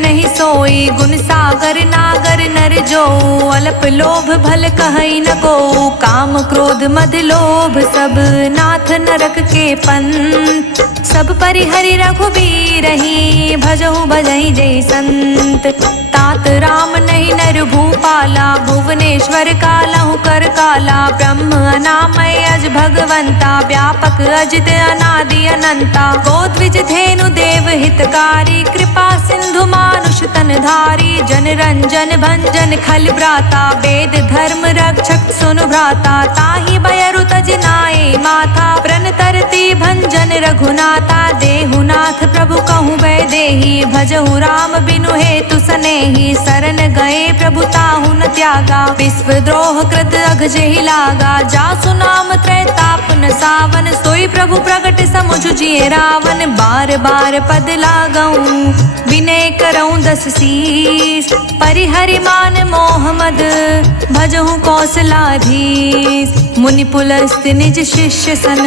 नर नागर नर जो, अल्प लोभ भल कहई न को, काम क्रोध मद लोभ सब नाथ नरक के पंथ, सब परिहरि रघुबीर ही, भजहु भजई जय संत। तात राम नहीं नर भूपाला, भुवनेश्वर कालहु कर काला, ब्रह्म अनामय अज भगवंता, व्यापक अजित अनादि अनंता, गोद्विज धेनु देव हितकारी, कृपा सिंधु मानुष तन धारी, जन रंजन भंजन खल भ्राता, वेद धर्म रक्षक सुनु भ्राता, ताहि बयरु तज नाए माथा, प्रण तरती भंजन रघुनाथा, देहुनाथ प्रभु कहूँ वैदेही, भजहु राम बिनु हेतु सनेही, शरण गए प्रभु ताहु न त्यागा, विश्व द्रोह कृत अघ जेहि लागा, जासु नाम त्रैताप न सावन, सोई प्रभु प्रगट समुझ जिए रावण, बार बार पद लागऊं विनय करऊं दस शीस, परिहरि मान मोह मद भजहु कौशलाधीश, मुनि पुलस्त निज शिष्य सन,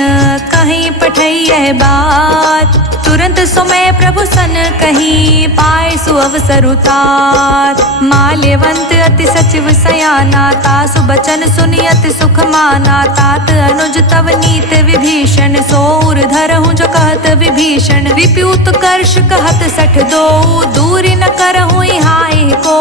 कहीं पठई यह बात, तुरंत सुमय प्रभु सन कहीं, पाए सु अवसर उतात, माल्यवंत अति सचिव सयाना, तासु बचन सुनि अति सुख माना, तात अनुज तव नीत विभीषण, सोर धरहु जो कहत विभीषण, विप्यूत कर्ष कहत सठ दो, दूरी न करहु हाय को,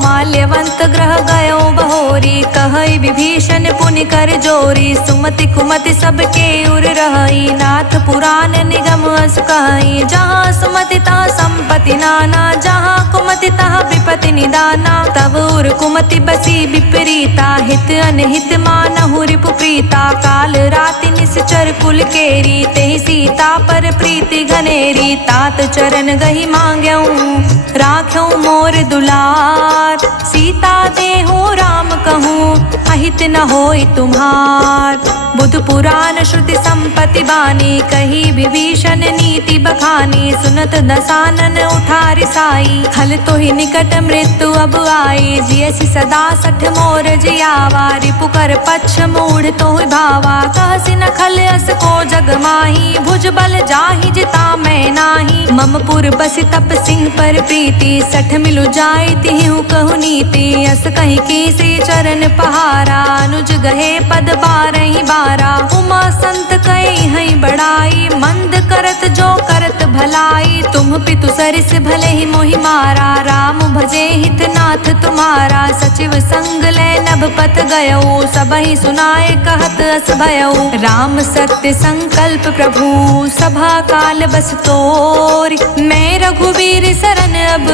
माल्यवंत ग्रह गयो बहोरी, कहई विभीषण पुनि कर जोरी, सुमति कुमति सबके उर रहई, नाथ पुराण निगम अस कहई, जहाँ सुमति तहाँ संपत्ति नाना, जहाँ कुमति तहाँ विपत्ति निदाना, तब उर कुमति बसी विपरीता, हित अनहित मानहु रिपु प्रीता, काल राति निश्चर कुल केरी, तेहि सीता पर प्रीति घनेरी, तात चरण गही मांग्यऊं राख्यऊं मोर दुलार, सीता देहु राम कहूँ अहित न होई तुम्हार, बुध पुराण श्रुति संपत्ति बानी, कही विभीषण नीति बखानी, सुनत दसानन उठारि साई, खल तो ही निकट मृत्यु अब आई, जियसि सदा सठ मोर जियावा, रिपु कर पक्ष मूढ़ तो भावा, कहसि न खल अस को जग माही, भुज बल जाहि जिता मैं नाही, मम पुर बसि तप सिंह पर प्रीति, सठ मिलु जाय तिहु कहु नीति, अस कहीं कीसी चरण पहारा, अनुज गहे पद बारहि बारा, उमा संत कई हई बड़ाई, मंद करत जो करत भलाई, तुम पितु सरिस भले ही मोहि मारा, राम भजे हित नाथ तुम्हारा, सचिव संग ले नभ पत गयो, सबहि सुनाए कहत अस भयो, राम सत्य संकल्प प्रभु सभा काल बस तोर, मैं रघुवीर शरण अब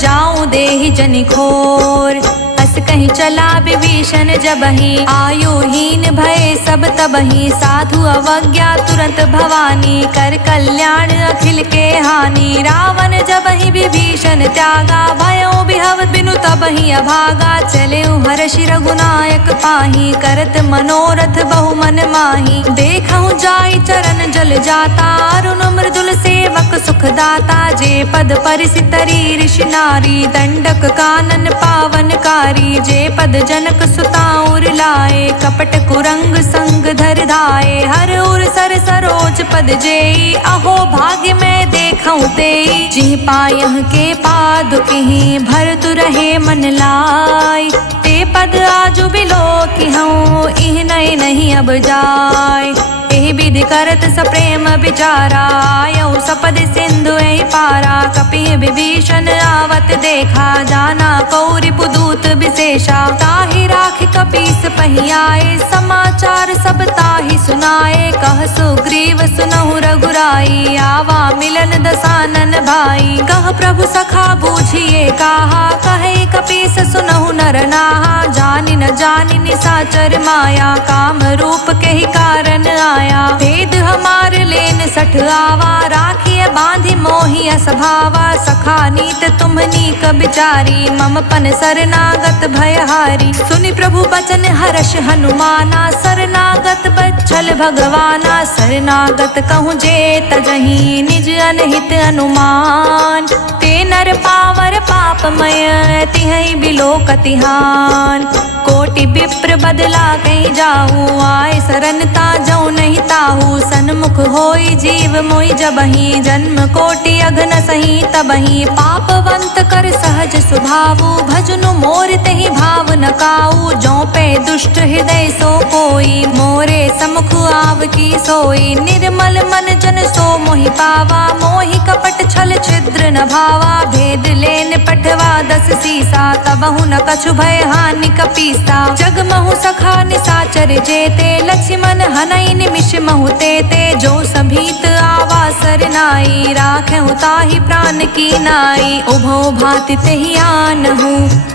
जाऊं देहि जनि खोर, अस कहीं चला विभीषण जबहि, आयुहीन भय सब तबहि, साधु अवज्ञा तुरंत भवानी, कर कल्याण अखिल के हानि, रावण जबहि विभीषण त्यागा, भयो बिहव बिनु तबहि अभागा, चले हर्षि रघुनायक पाहि, करत मनोरथ बहु मन माहि, देखहु जाई चरण जल जाता, अरुण मृदुल सेवक सुख दाता, जे पद परिसि तरी ऋषि नारी, दंडक कानन पावन कारी, जे पद जनक सुता उर लाए, कपट कुरंग संग धर धाये, हर उर सर सरोज पद जेई, अहो भाग्य में देखऊं तेई, जिह पायह के पादुकहि, भरत रहे मन लाय, ते पद आजु बिलो किहूँ इह नहीं नहीं अब जाय, एहि विधि करत सप्रेम विचारा, आयौ सपद सिंधु एहि पारा, कपिह विभीषण आवत देखा, जाना कौरि पुदूत विशेषा, ताहि राखि कपीस पहियाए, समाचार सब ताहि सुनाए, कह सुग्रीव सुनहु रघुराई, आवा मिलन दसानन भाई, कह प्रभु सखा बूझिए काहा, कहे कपीस सुनहु नर नाहा, जानि न जानि निसाचर माया, काम रूप के ही कारण आया, भेद हमार लेन सठ आवा, राखिए बांधि मोहि स्वभावा, सखा नीत तुम्हनी क बिचारी, मम पन शरणागत भयहारी, सुनि प्रभु बचन हर्ष हनुमाना, शरणागत बच्छल भगवाना, शरणागत कहूँ जे तजहि, निज अनहित अनुमान, ते नर पावर पापमय, तिहै बिलो कतिहान, कोटि विप्र बदला कहीं जाऊँ, आए शरणता जाऊँ नहीं ताहू, सन्मुख होई जीव मोहि जबहि, जन्म कोटि अघन सही तबहि, पापवंत अंत कर सहज सुभावु, भजनु मोर तहि भाव न काऊ। जो पे दुष्ट हृदय सो कोई, मोरे समुख आव की सोई। निर्मल मन जन सो मोहि पावा, मोहि कपट छल छिद्र न भावा। भेद लेन पठवा 10 सीसा, तबहु न कछु भय हानि कपीसा। जग महु सखा निसाचर जेते, लक्ष्मण हनई निमिष महु तेते। जो सभीत आवा सरनाई, राखेहु ताहि प्राण की नाई। उभो भांति तेहि आनहु,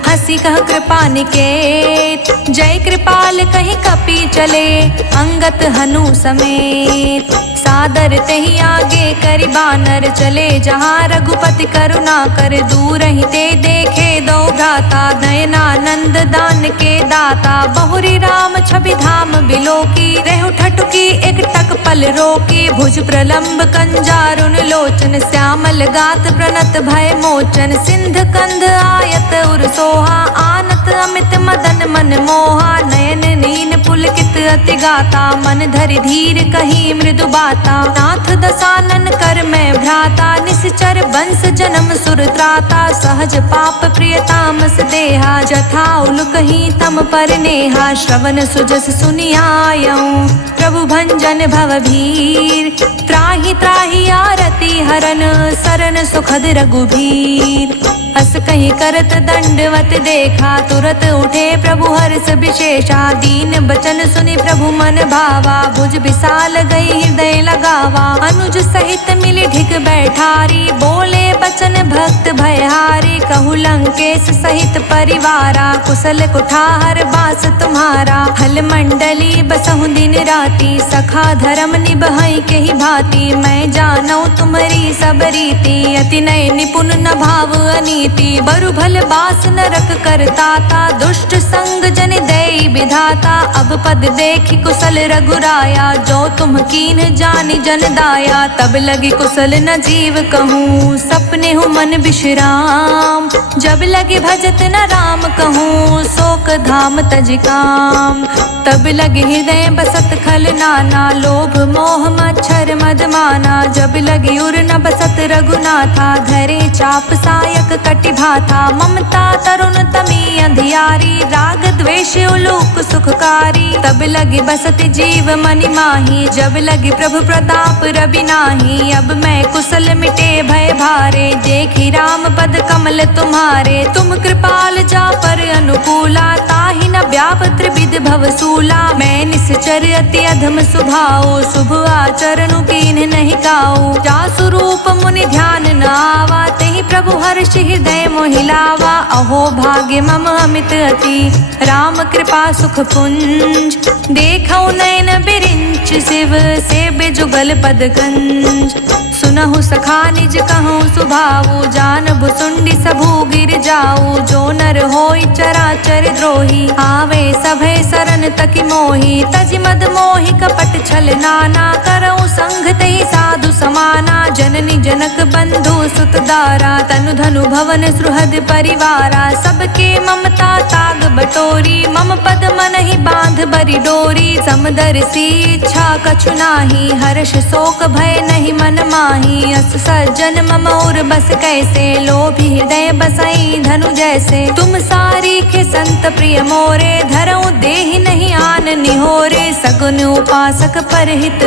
हंसी कह कृपा निकेत। जय कृपाल कहि कपि चले, अंगत हनु समेत। सादर तेहि आगे करि बानर चले, जहाँ रघुपति करुणा कर। दूर ही ते देखे दो भ्राता, नयनानंद दान के दाता। बहुरी राम छवि धाम बिलोकी, रेहु ठठुकी एक टक पल रोकी। भुज प्रलंब कंजारुन लोचन, श्यामल गात प्रणत भय मोचन। सिंध कंध आयत उर सोहा, आनत अमित मदन मन मोहा। नयन नीन पुलकित अति गाता, मन धरि धीर कही मृदु बाता। नाथ दसानन कर मैं भ्राता, निश्चर वंश जन्म सुर त्राता। सहज पाप प्रिय तामस देहा, जथा उलुकहि तम पर नेहा। श्रवण सुजस सुनियायऊं, प्रभु भंजन भव भीर। त्राहि त्राहि आरती हरन, सरन सुखद रघुबीर। हस कहीं करत दंडवत देखा, तुरत उठे प्रभु हर्ष विशेषा। दीन बचन सुनि प्रभु मन भावा, भुज विशाल गई हृदय लगावा। अनुज सहित मिली ढिग बैठारी, बोले बचन भक्त भयहारी। कहु लंकेश सहित परिवारा, कुशल कुठार बास तुम्हारा। हल मंडली बसहु दिन राती, सखा धर्म निबहई के ही भांति। मैं जानऊ तुम्हारी सब रीति, अति नय निपुण न भाव अनीति। बरु भल बास नरक करताता, दुष्ट संग जन देई विधाता। अब पद देखी कुशल रघुराया, जो तुम कीन जानि जन दाया। तब लगी कुशल न जीव कहूँ, सपने हूँ मन विश्राम। जब लगी भजत न राम कहूँ, शोक धाम तज काम। तब लगे हृदय बसत खल नाना, लोभ मोह मच्छर मद माना। जब लगी उर न बसत रघुनाथा, धरे चाप सायक कटि भाथा। ममता तरुण तमी अंधियारी, राग द्वेष उलूक सुखकारी। तब लगी बसत जीव मनि माही, जब लगी प्रभु प्रताप रवि नाही। अब मैं कुशल मिटे भय भारे, देखी राम पद कमल तुम्हारे। तुम कृपाल जा पर अनुकूला, ताहि न व्याप त्रिविध भव सूला। मैं निश्चर अति अधम सुभाओ, शुभ आचरणु कीन्ह नहीं काऊ। जासु रूप मुनि ध्यान न आवा, तेहि प्रभु हर्षि हृदय मोहिलावा। अहो भाग्य मम अमित अति, राम कृपा सुख पुंज। देखौ नयन बिरिंच शिव, सेव्य जुगल पद गंज। सुनहु सखा निज कहूँ सुभाऊ, जान भुसुंडी सबू गिर जाऊ। जो नर होई चराचर द्रोही, आवे सभे सरन तकि मोही। तज मद मोहि कपट छल नाना, करऊँ संग तेहि साधु समाना। जननी जनक बंधु सुत दारा, तनु धनु भवन सुहृद परिवारा। सबके ममता ताग बटोरी, मम पद मन ही बांध बरी डोरी। समदर्शी इच्छा कछु नाही, हर्ष शोक भय नहीं मन माही। अस सज्जन मम और बस कैसे, लोभी हृदय बसई धनु जैसे। तुम सारी के संत प्रिय मोरे, धरऊँ देहि नहीं आन निहोरे। सगुन उपासक परहित,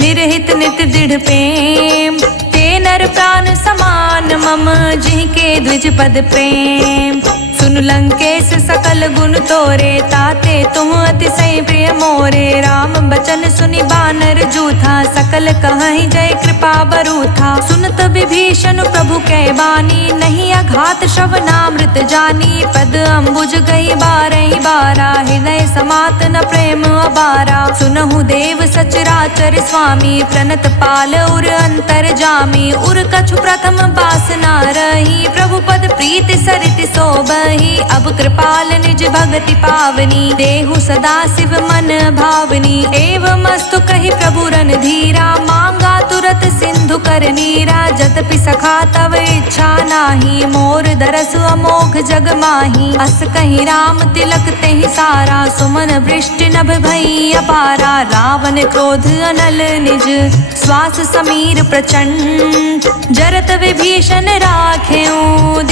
निरहित नित दृढ़ प्रेम। ते नर प्राण समान मम, जिनके द्विज पद प्रेम। सुन लंकेश सकल गुण तोरे, ताते तुम अतिशय प्रिय मोरे। राम बचन सुनि बानर जूथा, सकल कहहि जय कृपा बरूथा। सुनत विभीषण प्रभु कै बानी, नहीं अघात श्रवणामृत जानी। पद अम्बुज गई बारहि बारा, हृदय समात न प्रेम अबारा। सुनहु देव सचराचर स्वामी, प्रणत पाल उर अंतर जामी। उर कछु प्रथम बासना रही, प्रभु पद प्रीति सरित सोबहि। अब कृपाल निज भगति पावनी, देहु सदा शिव मन भावनी। एवं अस्तु कहि प्रभु रन धीरा, मांगा तुरत सिंधु कर नीरा। जतपि सखा तव इच्छा नाही, मोर दरस अमोघ जग माही। अस कहि राम तिलक तेहि सारा, सुमन वृष्टि नभ भई अपारा। रावण क्रोध अनल निज, श्वास समीर प्रचंड। जरत विभीषण राखेऊ,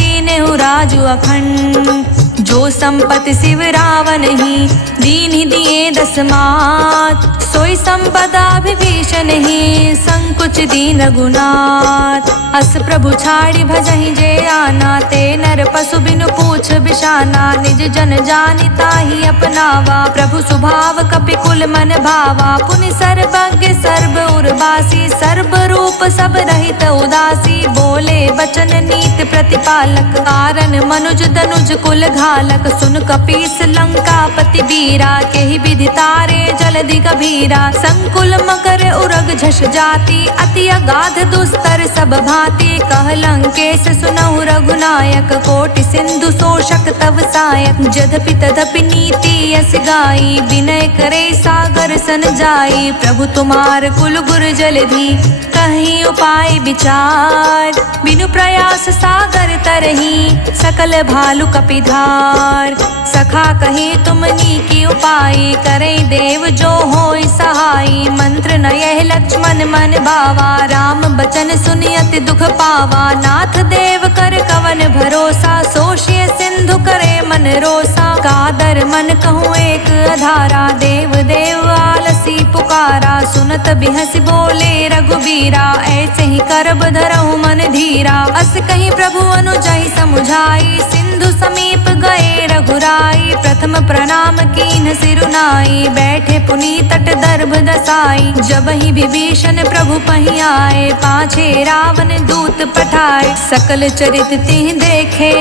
अखंड। जो संपत्ति शिव रावण ही दीन ही दिए 10 मात, सोई संपदा विभीषण ही संकुच दीन रघुनाथ। अस प्रभु छाड़ी भजहि जे आना, ते नर पशु बिनु पूछ बिशाना। निज जन जानिता ही अपनावा, प्रभु स्वभाव कपिकुल मन भावा। पुनि सर्वज्ञ सर्व उर्वासी, सर्व रूप सब रहित उदासी। बोले बचन नीत प्रतिपालक, कारण मनुज तनुज कुल घालक। सुन कपीस लंकापति वीरा, केहि विधि तारे जलधि गभीरा। संकुल मकर उरग झष जाति, अति अगाध दुस्तर सब भांति। कह लंकेश सुनहु रघुनायक, कोटि सिंधु शोषक तव सायक। जद्यपि तदपि नीति यस गाई, विनय करे सागर सन जाई। प्रभु तुम्हार कुल गुर जलधि, कहीं उपाय विचार। बिनु प्रयास सागर तरही, सकल भालु कपिधार। सखा कही तुम नीकी उपाय, करे देव जो होय सहाय। मंत्र न यह लक्ष्मण मन भावा, राम बचन सुनि अति दुख पावा। नाथ देव कर कवन भरोसा, सोषिय सिंधु करे मन रोसा। कादर मन कहूँ एक अधारा, देव देव आलसी पुकारा। सुनत बिहसि बोले रघुबीरा, ऐसे ही करब धरहु मन धीरा। अस कहीं प्रभु अनुजहि समुझाई, सिंधु समीप गए रघुराई। प्रथम प्रणाम कीन्ह सिरुनाई, बैठे पुनि तट दर्भ दसाई। जब ही विभीषण प्रभु पहि आए, पाछे रावण दूत पठाए। सकल चरित तिह देखे,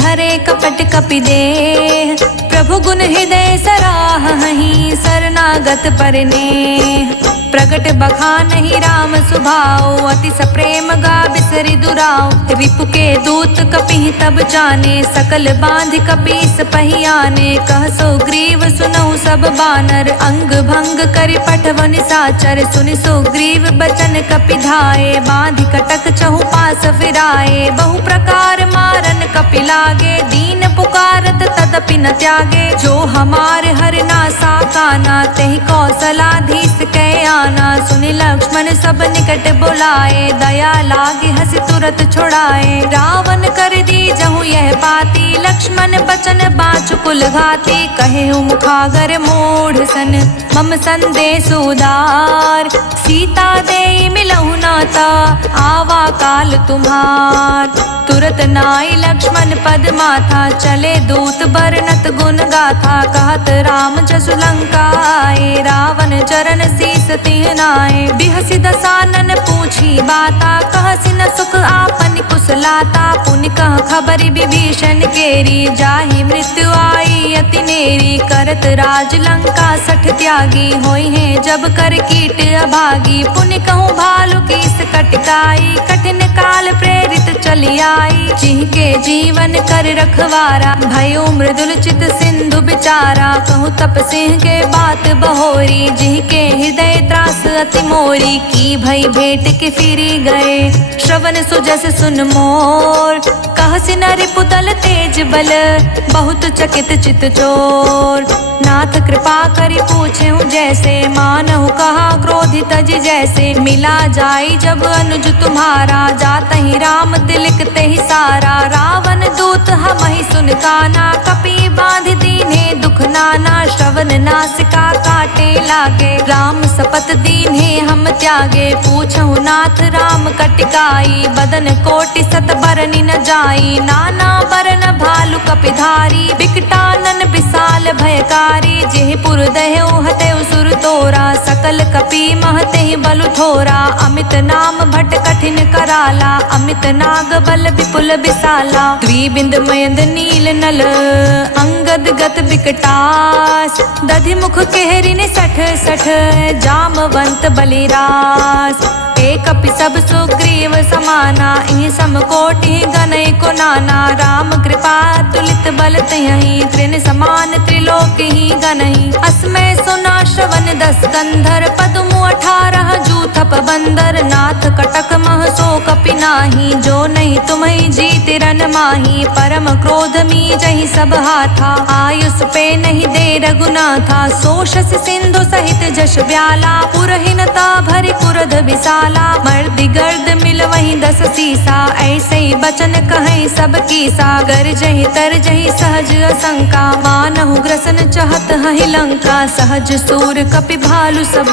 धरे कपट कपि देह। प्रभु गुण हृदय सराहहि, शरणागत परनेह। प्रगट बखानहि राम सुभाऊ, अति सप्रेम गा बिसरि दुराऊ। रिपु के दूत कपिहि तब जाने, सकल बांध कपीस पहि आने। कह सुग्रीव सुनहु सब बानर, अंग भंग करि पठव निसाचर। सुनि सुग्रीव बचन कपि धाये, बांधि कटक चहु पास फिराए। बहु प्रकार मारन कपि लागे, दीन पुकारत तदपि न त्यागे। जो हमारे हरना साकाना, तेहि कौशलाधीश कै आना। सुनि लक्ष्मण सब निकट बुलाए, दया लागे हंसि तुरत छुड़ाए। रावण कर दी जहु यह पाती, लक्ष्मण बचन बाँचु कुल घाती। कहे मुखागर मूढ़ सन, मम संदेश उदार। सीता देई मिलहु नाता, आवा काल तुम्हार। तुरत नाई लक्ष्मण पद माथा, चले दूत बरनत गुण गाथा। कहत राम जसु लंका आए, रावण चरण शीस तिह नाए। बिहसि दसानन पूछी बाता, कहसि न सुख आपन कुशलाता। पुनि कह खबरि विभीषण केरी, जाहि मृत्यु आई अति नेरी। करत राज लंका सठ त्यागी, होई है जब कर कीट अभागी। पुनि कहूँ भालु कीस कटकाई, कठिन काल प्रेरित चली आई। जिनके जीवन कर रखवारा, भयो मृदुल चित सिंधु बिचारा। कहूँ तप सिंह के बात बहोरी, जिनके हृदय त्रास अति मोरी। की भई भेंट के फिरी गए, श्रवण सुजस सुन मोर। कहसि न रिपुदल तेज बल, बहुत चकित चित चोर। नाथ कृपा करि पूछेहु जैसे, मानहु कहा क्रोधित तज जैसे। मिला जाई जब अनुज तुम्हारा, जातहि राम तिलक तेहि सारा। रावण दूत हमहि सुन काना, कपि बांध दीन्हे दुख नाना। श्रवण नासिका काटे लागे, राम सपत दीन्हे हम त्यागे। पूछहु नाथ राम कटिकाई, बदन कोटि सत बरनि न जाई। नाना बरन भालु कपिधारी, बिकटानन विशाल भयकारी। जेहि पुर दह्यु हतयु सुर तोरा, सकल कपि महतेहि बलु थोरा। अमित नाम भट कठिन कराला, अमित नाग बल विपुल विशाला। द्विबिंद मयंद नील नल, अंगद गत बिकटास। दधि मुख केहरिन सठ सठ, जामवंत बलिरास। एक कपि सब सुग्रीव समाना, इहि समकोटि गनय को नाना। राम कृपा तुलित बल तयहि, तृण समान त्रिलोक ही गनहि। अस्मै सुना श्रवण 10 कंधर, पदमु 18 जूथप बंदर। नाथ कटक मह सो कपि नाही, जो नहीं तुम्हि जीत तिरन माही परम क्रोध मी जही सब हाथा आयुष पे नहीं दे रघुनाथा सोशस सिंधु सहित जश ब्याला पुरहीनता भरी कुरध विशाला मर्द गर्द मिल वही 10 सीसा ऐसे ही बचन कहे सब कीसा गर जही तर जही सहज असंका मानहु ग्रसन चहत हहि लंका सहज सूर कपि भालु सब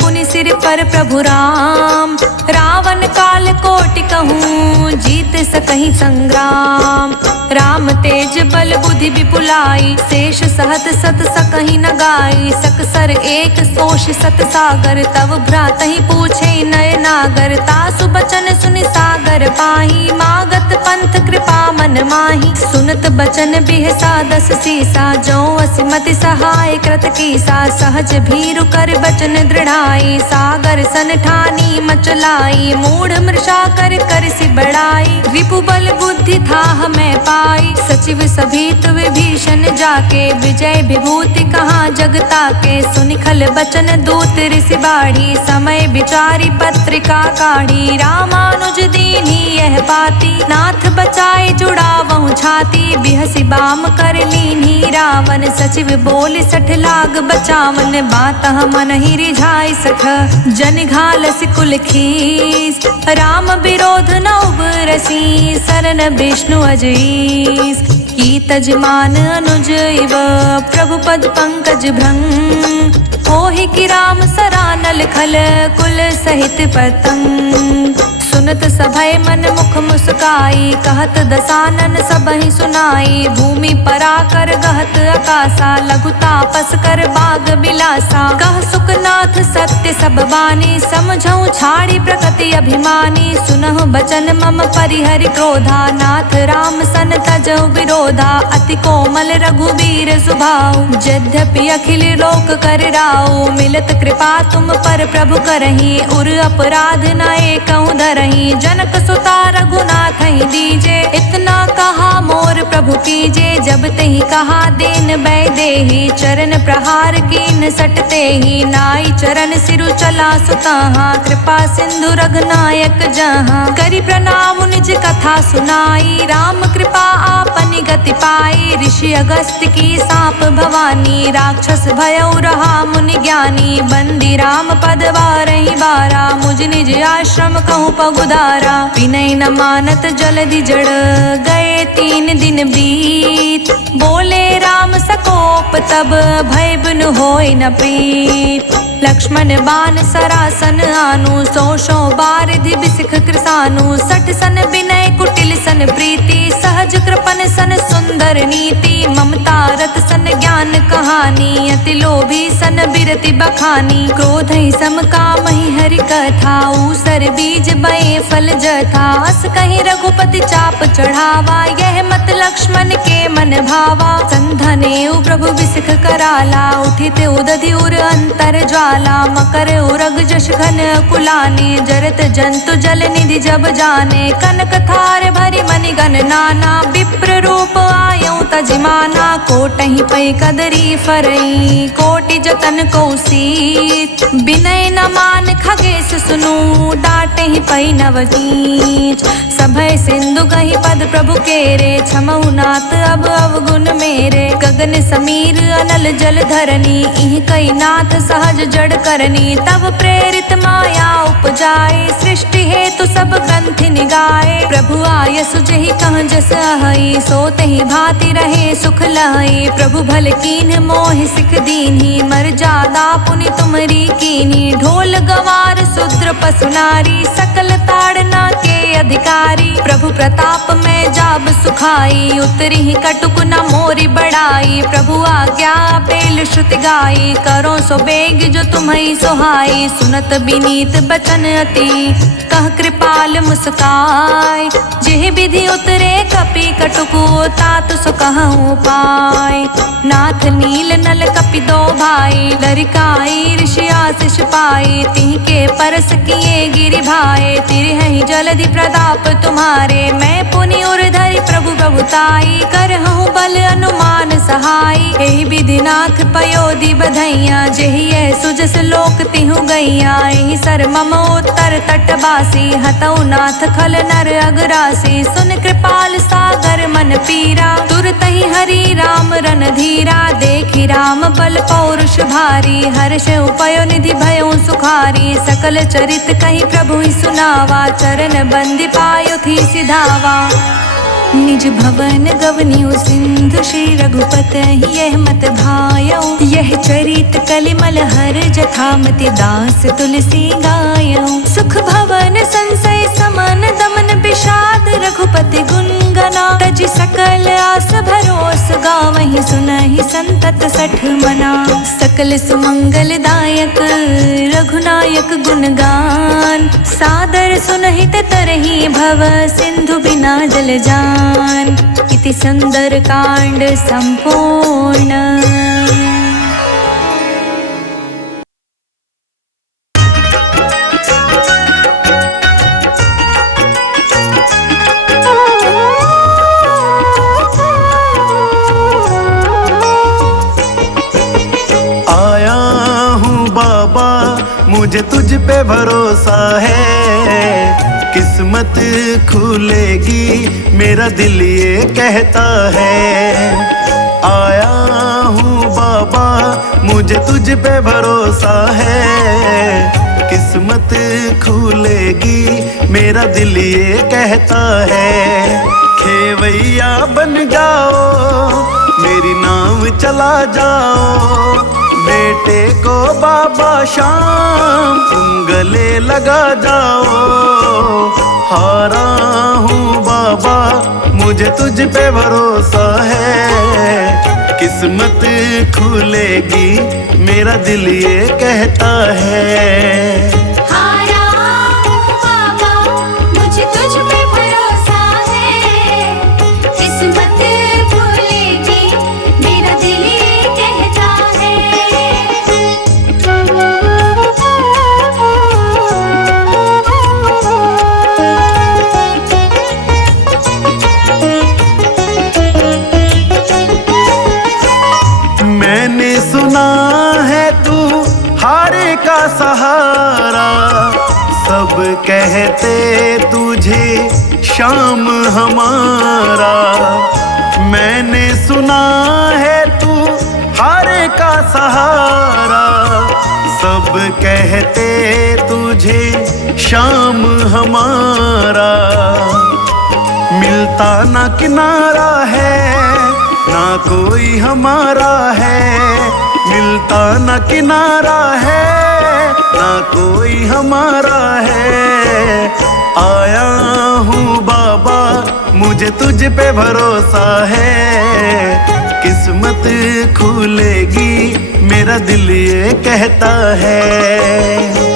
पुनि सिर पर प्रभु राम रावण काल कोटि कहूँ जीत सकहि संग्राम राम तेज बल बुद्धि विपुलाई शेष सहत सत सकहि न गाई सकसर एक सोष सत सागर तव भ्रातहि पूछे नय नागर तासु बचन सुनि सागर पाही मागत पंथ कृपा मन माही सुनत बचन बिहसा 10 सीसा जो असिमति सहाय कृत कीसा सहज भीरु कर बचन दृढ़ाई सागर सन ठानी मचलाई मूढ़ मृषा कर कर सि बढ़ाई रिपु बल बुद्धि था हमें पाई सचिव सभीत विभीषण जाके विजय विभूति कहाँ जगता के सुनि खल बचन दूत ऋषि बाढ़ी समय विचारी पत्रिका काढ़ी रामानुज दीन्ही यह बाती नाथ बचाए जुड़ावहु छाती बिहसी बाम कर लीन्ही रावण सचिव बोल 60 लाग बचावन बात मन ही रिझाई सख जन घालस कुल खीस राम विरोध न उबरसी शरण विष्णु अजीस की तजमान अनुज इव प्रभु पद पंकज भृंग होहि कि राम सरानल खल कुल सहित पतंग सुनत सभय मन मुख मुस्काई कहत दसानन सबहि सुनाई भूमि पराकर गहत आकाशा लघु तापस कर बाग बिलासा कह सुखनाथ सत्य सब बानी समझऊ छाड़ी प्रकृति अभिमानी सुनहु बचन मम परिहरि क्रोधा नाथ राम सन तजऊ विरोधा अति कोमल रघुवीर सुभाऊ यद्यपि अखिल लोक कर राऊ मिलत कृपा तुम पर प्रभु करही उर अपराध न एकहु धरही जनक सुता रघुनाथ ही दीजे इतना कहा मोर प्रभु कीजे जब तही कहा दीन बै देहि चरण प्रहार कीन सटते ही नाई चरण सिरु चला सुताहा कृपा सिंधु रघुनायक जहाँ करी प्रणाम निज कथा सुनाई राम कृपा आपनि गति पाई ऋषि अगस्त की सांप भवानी राक्षस भयउ रहा मुनि ज्ञानी बंदी राम पद बारहि बारा मुझ निज आश्रम कहूँ पगुदारा विनय न मानत जलधि जड़ गए 3 दिन बीत बोले राम सकोप तब भय बिन होय न प्रीत लक्ष्मण बाण सरासन आनु सोशो बारिधि बिसिख कृसानु 60 सन विनय कुटिल सन प्रीति सहज कृपन सन सुंदर नीति ममता रत सन ज्ञान कहानी अति लोभी सन बिरति बखानी क्रोध ही सम काम ही हरि कथा ऊसर बीज बए फल जथा अस कहीं रघुपति चाप चढ़ावा यह मत लक्ष्मण के मन भावा संधने प्रभु बिसिख कराला उठित उदधि उर अंतर ज्वाला मकर उरग जश घन कुलाने जरत जंतु जल निधि जब जाने कनक थार भरी मनि गण नाना विप्र रूप आयऊ तजिमाना कोटहि पै कदरी फरई कोटि जतन कौसीत विनय न मान खगेश सुनु डाटे ही पै नवनीच सभय सिंधु गहि पद प्रभु केरे छमऊ नाथ अब अवगुण मेरे गगन समीर अनल जल धरनी इह कई नाथ सहज जड़ करनी तब प्रेरित माया उपजाए सृष्टि हेतु सब ग्रंथि निगाए प्रभु आय सुजहि कह जस अहई सोते ही भांति रहे सुख लहई प्रभु भल कीन्ह मोहि सिख दीन्ही मर जादा पुनि तुमरी कीन्ही ढोल गवार शूद्र पशु नारी सकल ताड़ना के अधिकारी प्रभु प्रताप में जाब सुखाई उतरी ही कटुक न मोरी बढ़ाई प्रभु आज्ञा पेल श्रुति गाई करो सो बेग जो तुम्हें सोहाई सुनत बिनीत बचन अति कह कृपाल मुस्काय जिह विधि उतरे कपि कटुकु तात सो कहूँ पाय नाथ नील नल कपि दो भाई लरिकाई ऋषि आशीष पाई तिह के परस किए गिरि भाई तिरहि जलधि प्रताप तुम्हारे मैं पुनि उर्धरि प्रभु प्रभुताई करहूँ बल अनुमान सहाय एहि विधिनाथ पयोधि बधैया जेहि सुजस लोक तिहु गैया एहि सर मम उत्तर तटवासी हतौ नाथ खल नर अगरासी सुन कृपाल पीरा, तुरतहि हरि राम रणधीरा। देखि राम बल पौरुष भारी, हर्ष उपयो निधि भयो सुखारी। सकल चरित कहि प्रभु सुनावा, चरण बंदी पायो थी सिधावा। निज भवन गवनियो सिंधु, श्री रघुपति यह मत भायो। यह चरित कलिमल हर जथामति, दास तुलसी गायो। सुख भवन संसय समन, दमन विषाद रघुपति गुण गना। तज सकल आस भरोस, गावहि सुनहि संतत सठ मना। सकल सुमंगल दायक रघुनायक गुणगान, सादर सुनहित तरहि भव सिंधु बिना जल जान। इति सुंदर कांड संपूर्ण। मुझे तुझ पे भरोसा है, किस्मत खुलेगी मेरा दिल ये कहता है। आया हूँ बाबा मुझे तुझ पे भरोसा है, किस्मत खुलेगी मेरा दिल ये कहता है। खेवैया बन जाओ मेरी नाव चला जाओ, बेटे को बाबा शाम तुम गले लगा जाओ। हारा हूँ बाबा मुझे तुझ पे भरोसा है, किस्मत खुलेगी मेरा दिल ये कहता है। सहारा सब कहते तुझे शाम हमारा, मैंने सुना है तू हारे का सहारा। सब कहते तुझे शाम हमारा, मिलता ना किनारा है ना कोई हमारा है, मिलता ना किनारा है ना कोई हमारा है। आया हूँ बाबा मुझे तुझ पे भरोसा है, किस्मत खुलेगी मेरा दिल ये कहता है।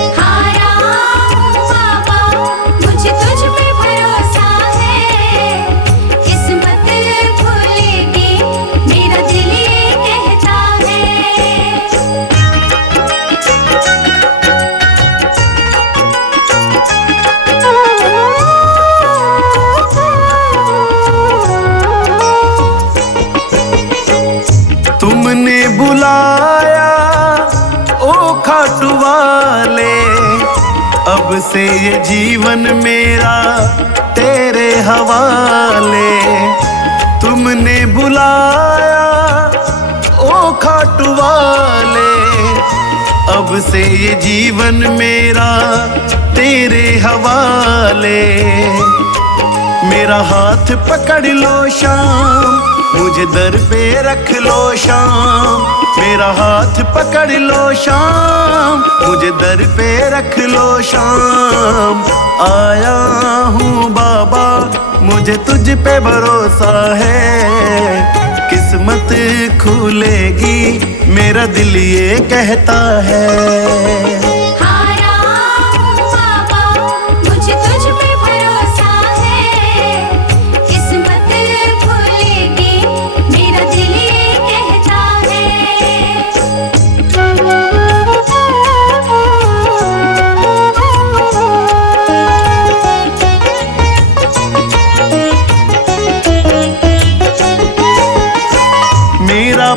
तुमने बुलाया ओ खाटू वाले, अब से ये जीवन मेरा तेरे हवाले। तुमने बुलाया ओ खाटू वाले, अब से ये जीवन मेरा तेरे हवाले। मेरा हाथ पकड़ लो शाम मुझे दर पे रख लो शाम, मेरा हाथ पकड़ लो शाम मुझे दर पे रख लो शाम। आया हूँ बाबा मुझे तुझ पे भरोसा है, किस्मत खुलेगी मेरा दिल ये कहता है।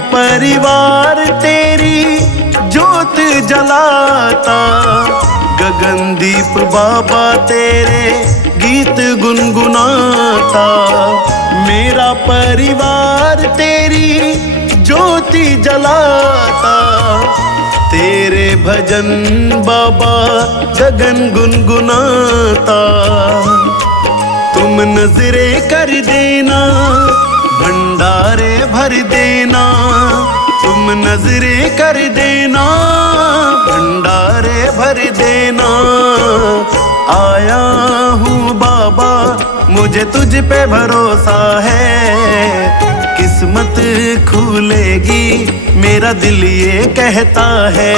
परिवार तेरी जोत जलाता, गगनदीप बाबा तेरे गीत गुनगुनाता। मेरा परिवार तेरी ज्योति जलाता, तेरे भजन बाबा गगन गुनगुनाता। तुम नजरे कर देना, भंडारे भर देना, तुम नजरे कर देना, भंडारे भर देना। आया हूँ बाबा, मुझे तुझ पे भरोसा है, किस्मत खुलेगी मेरा दिल ये कहता है।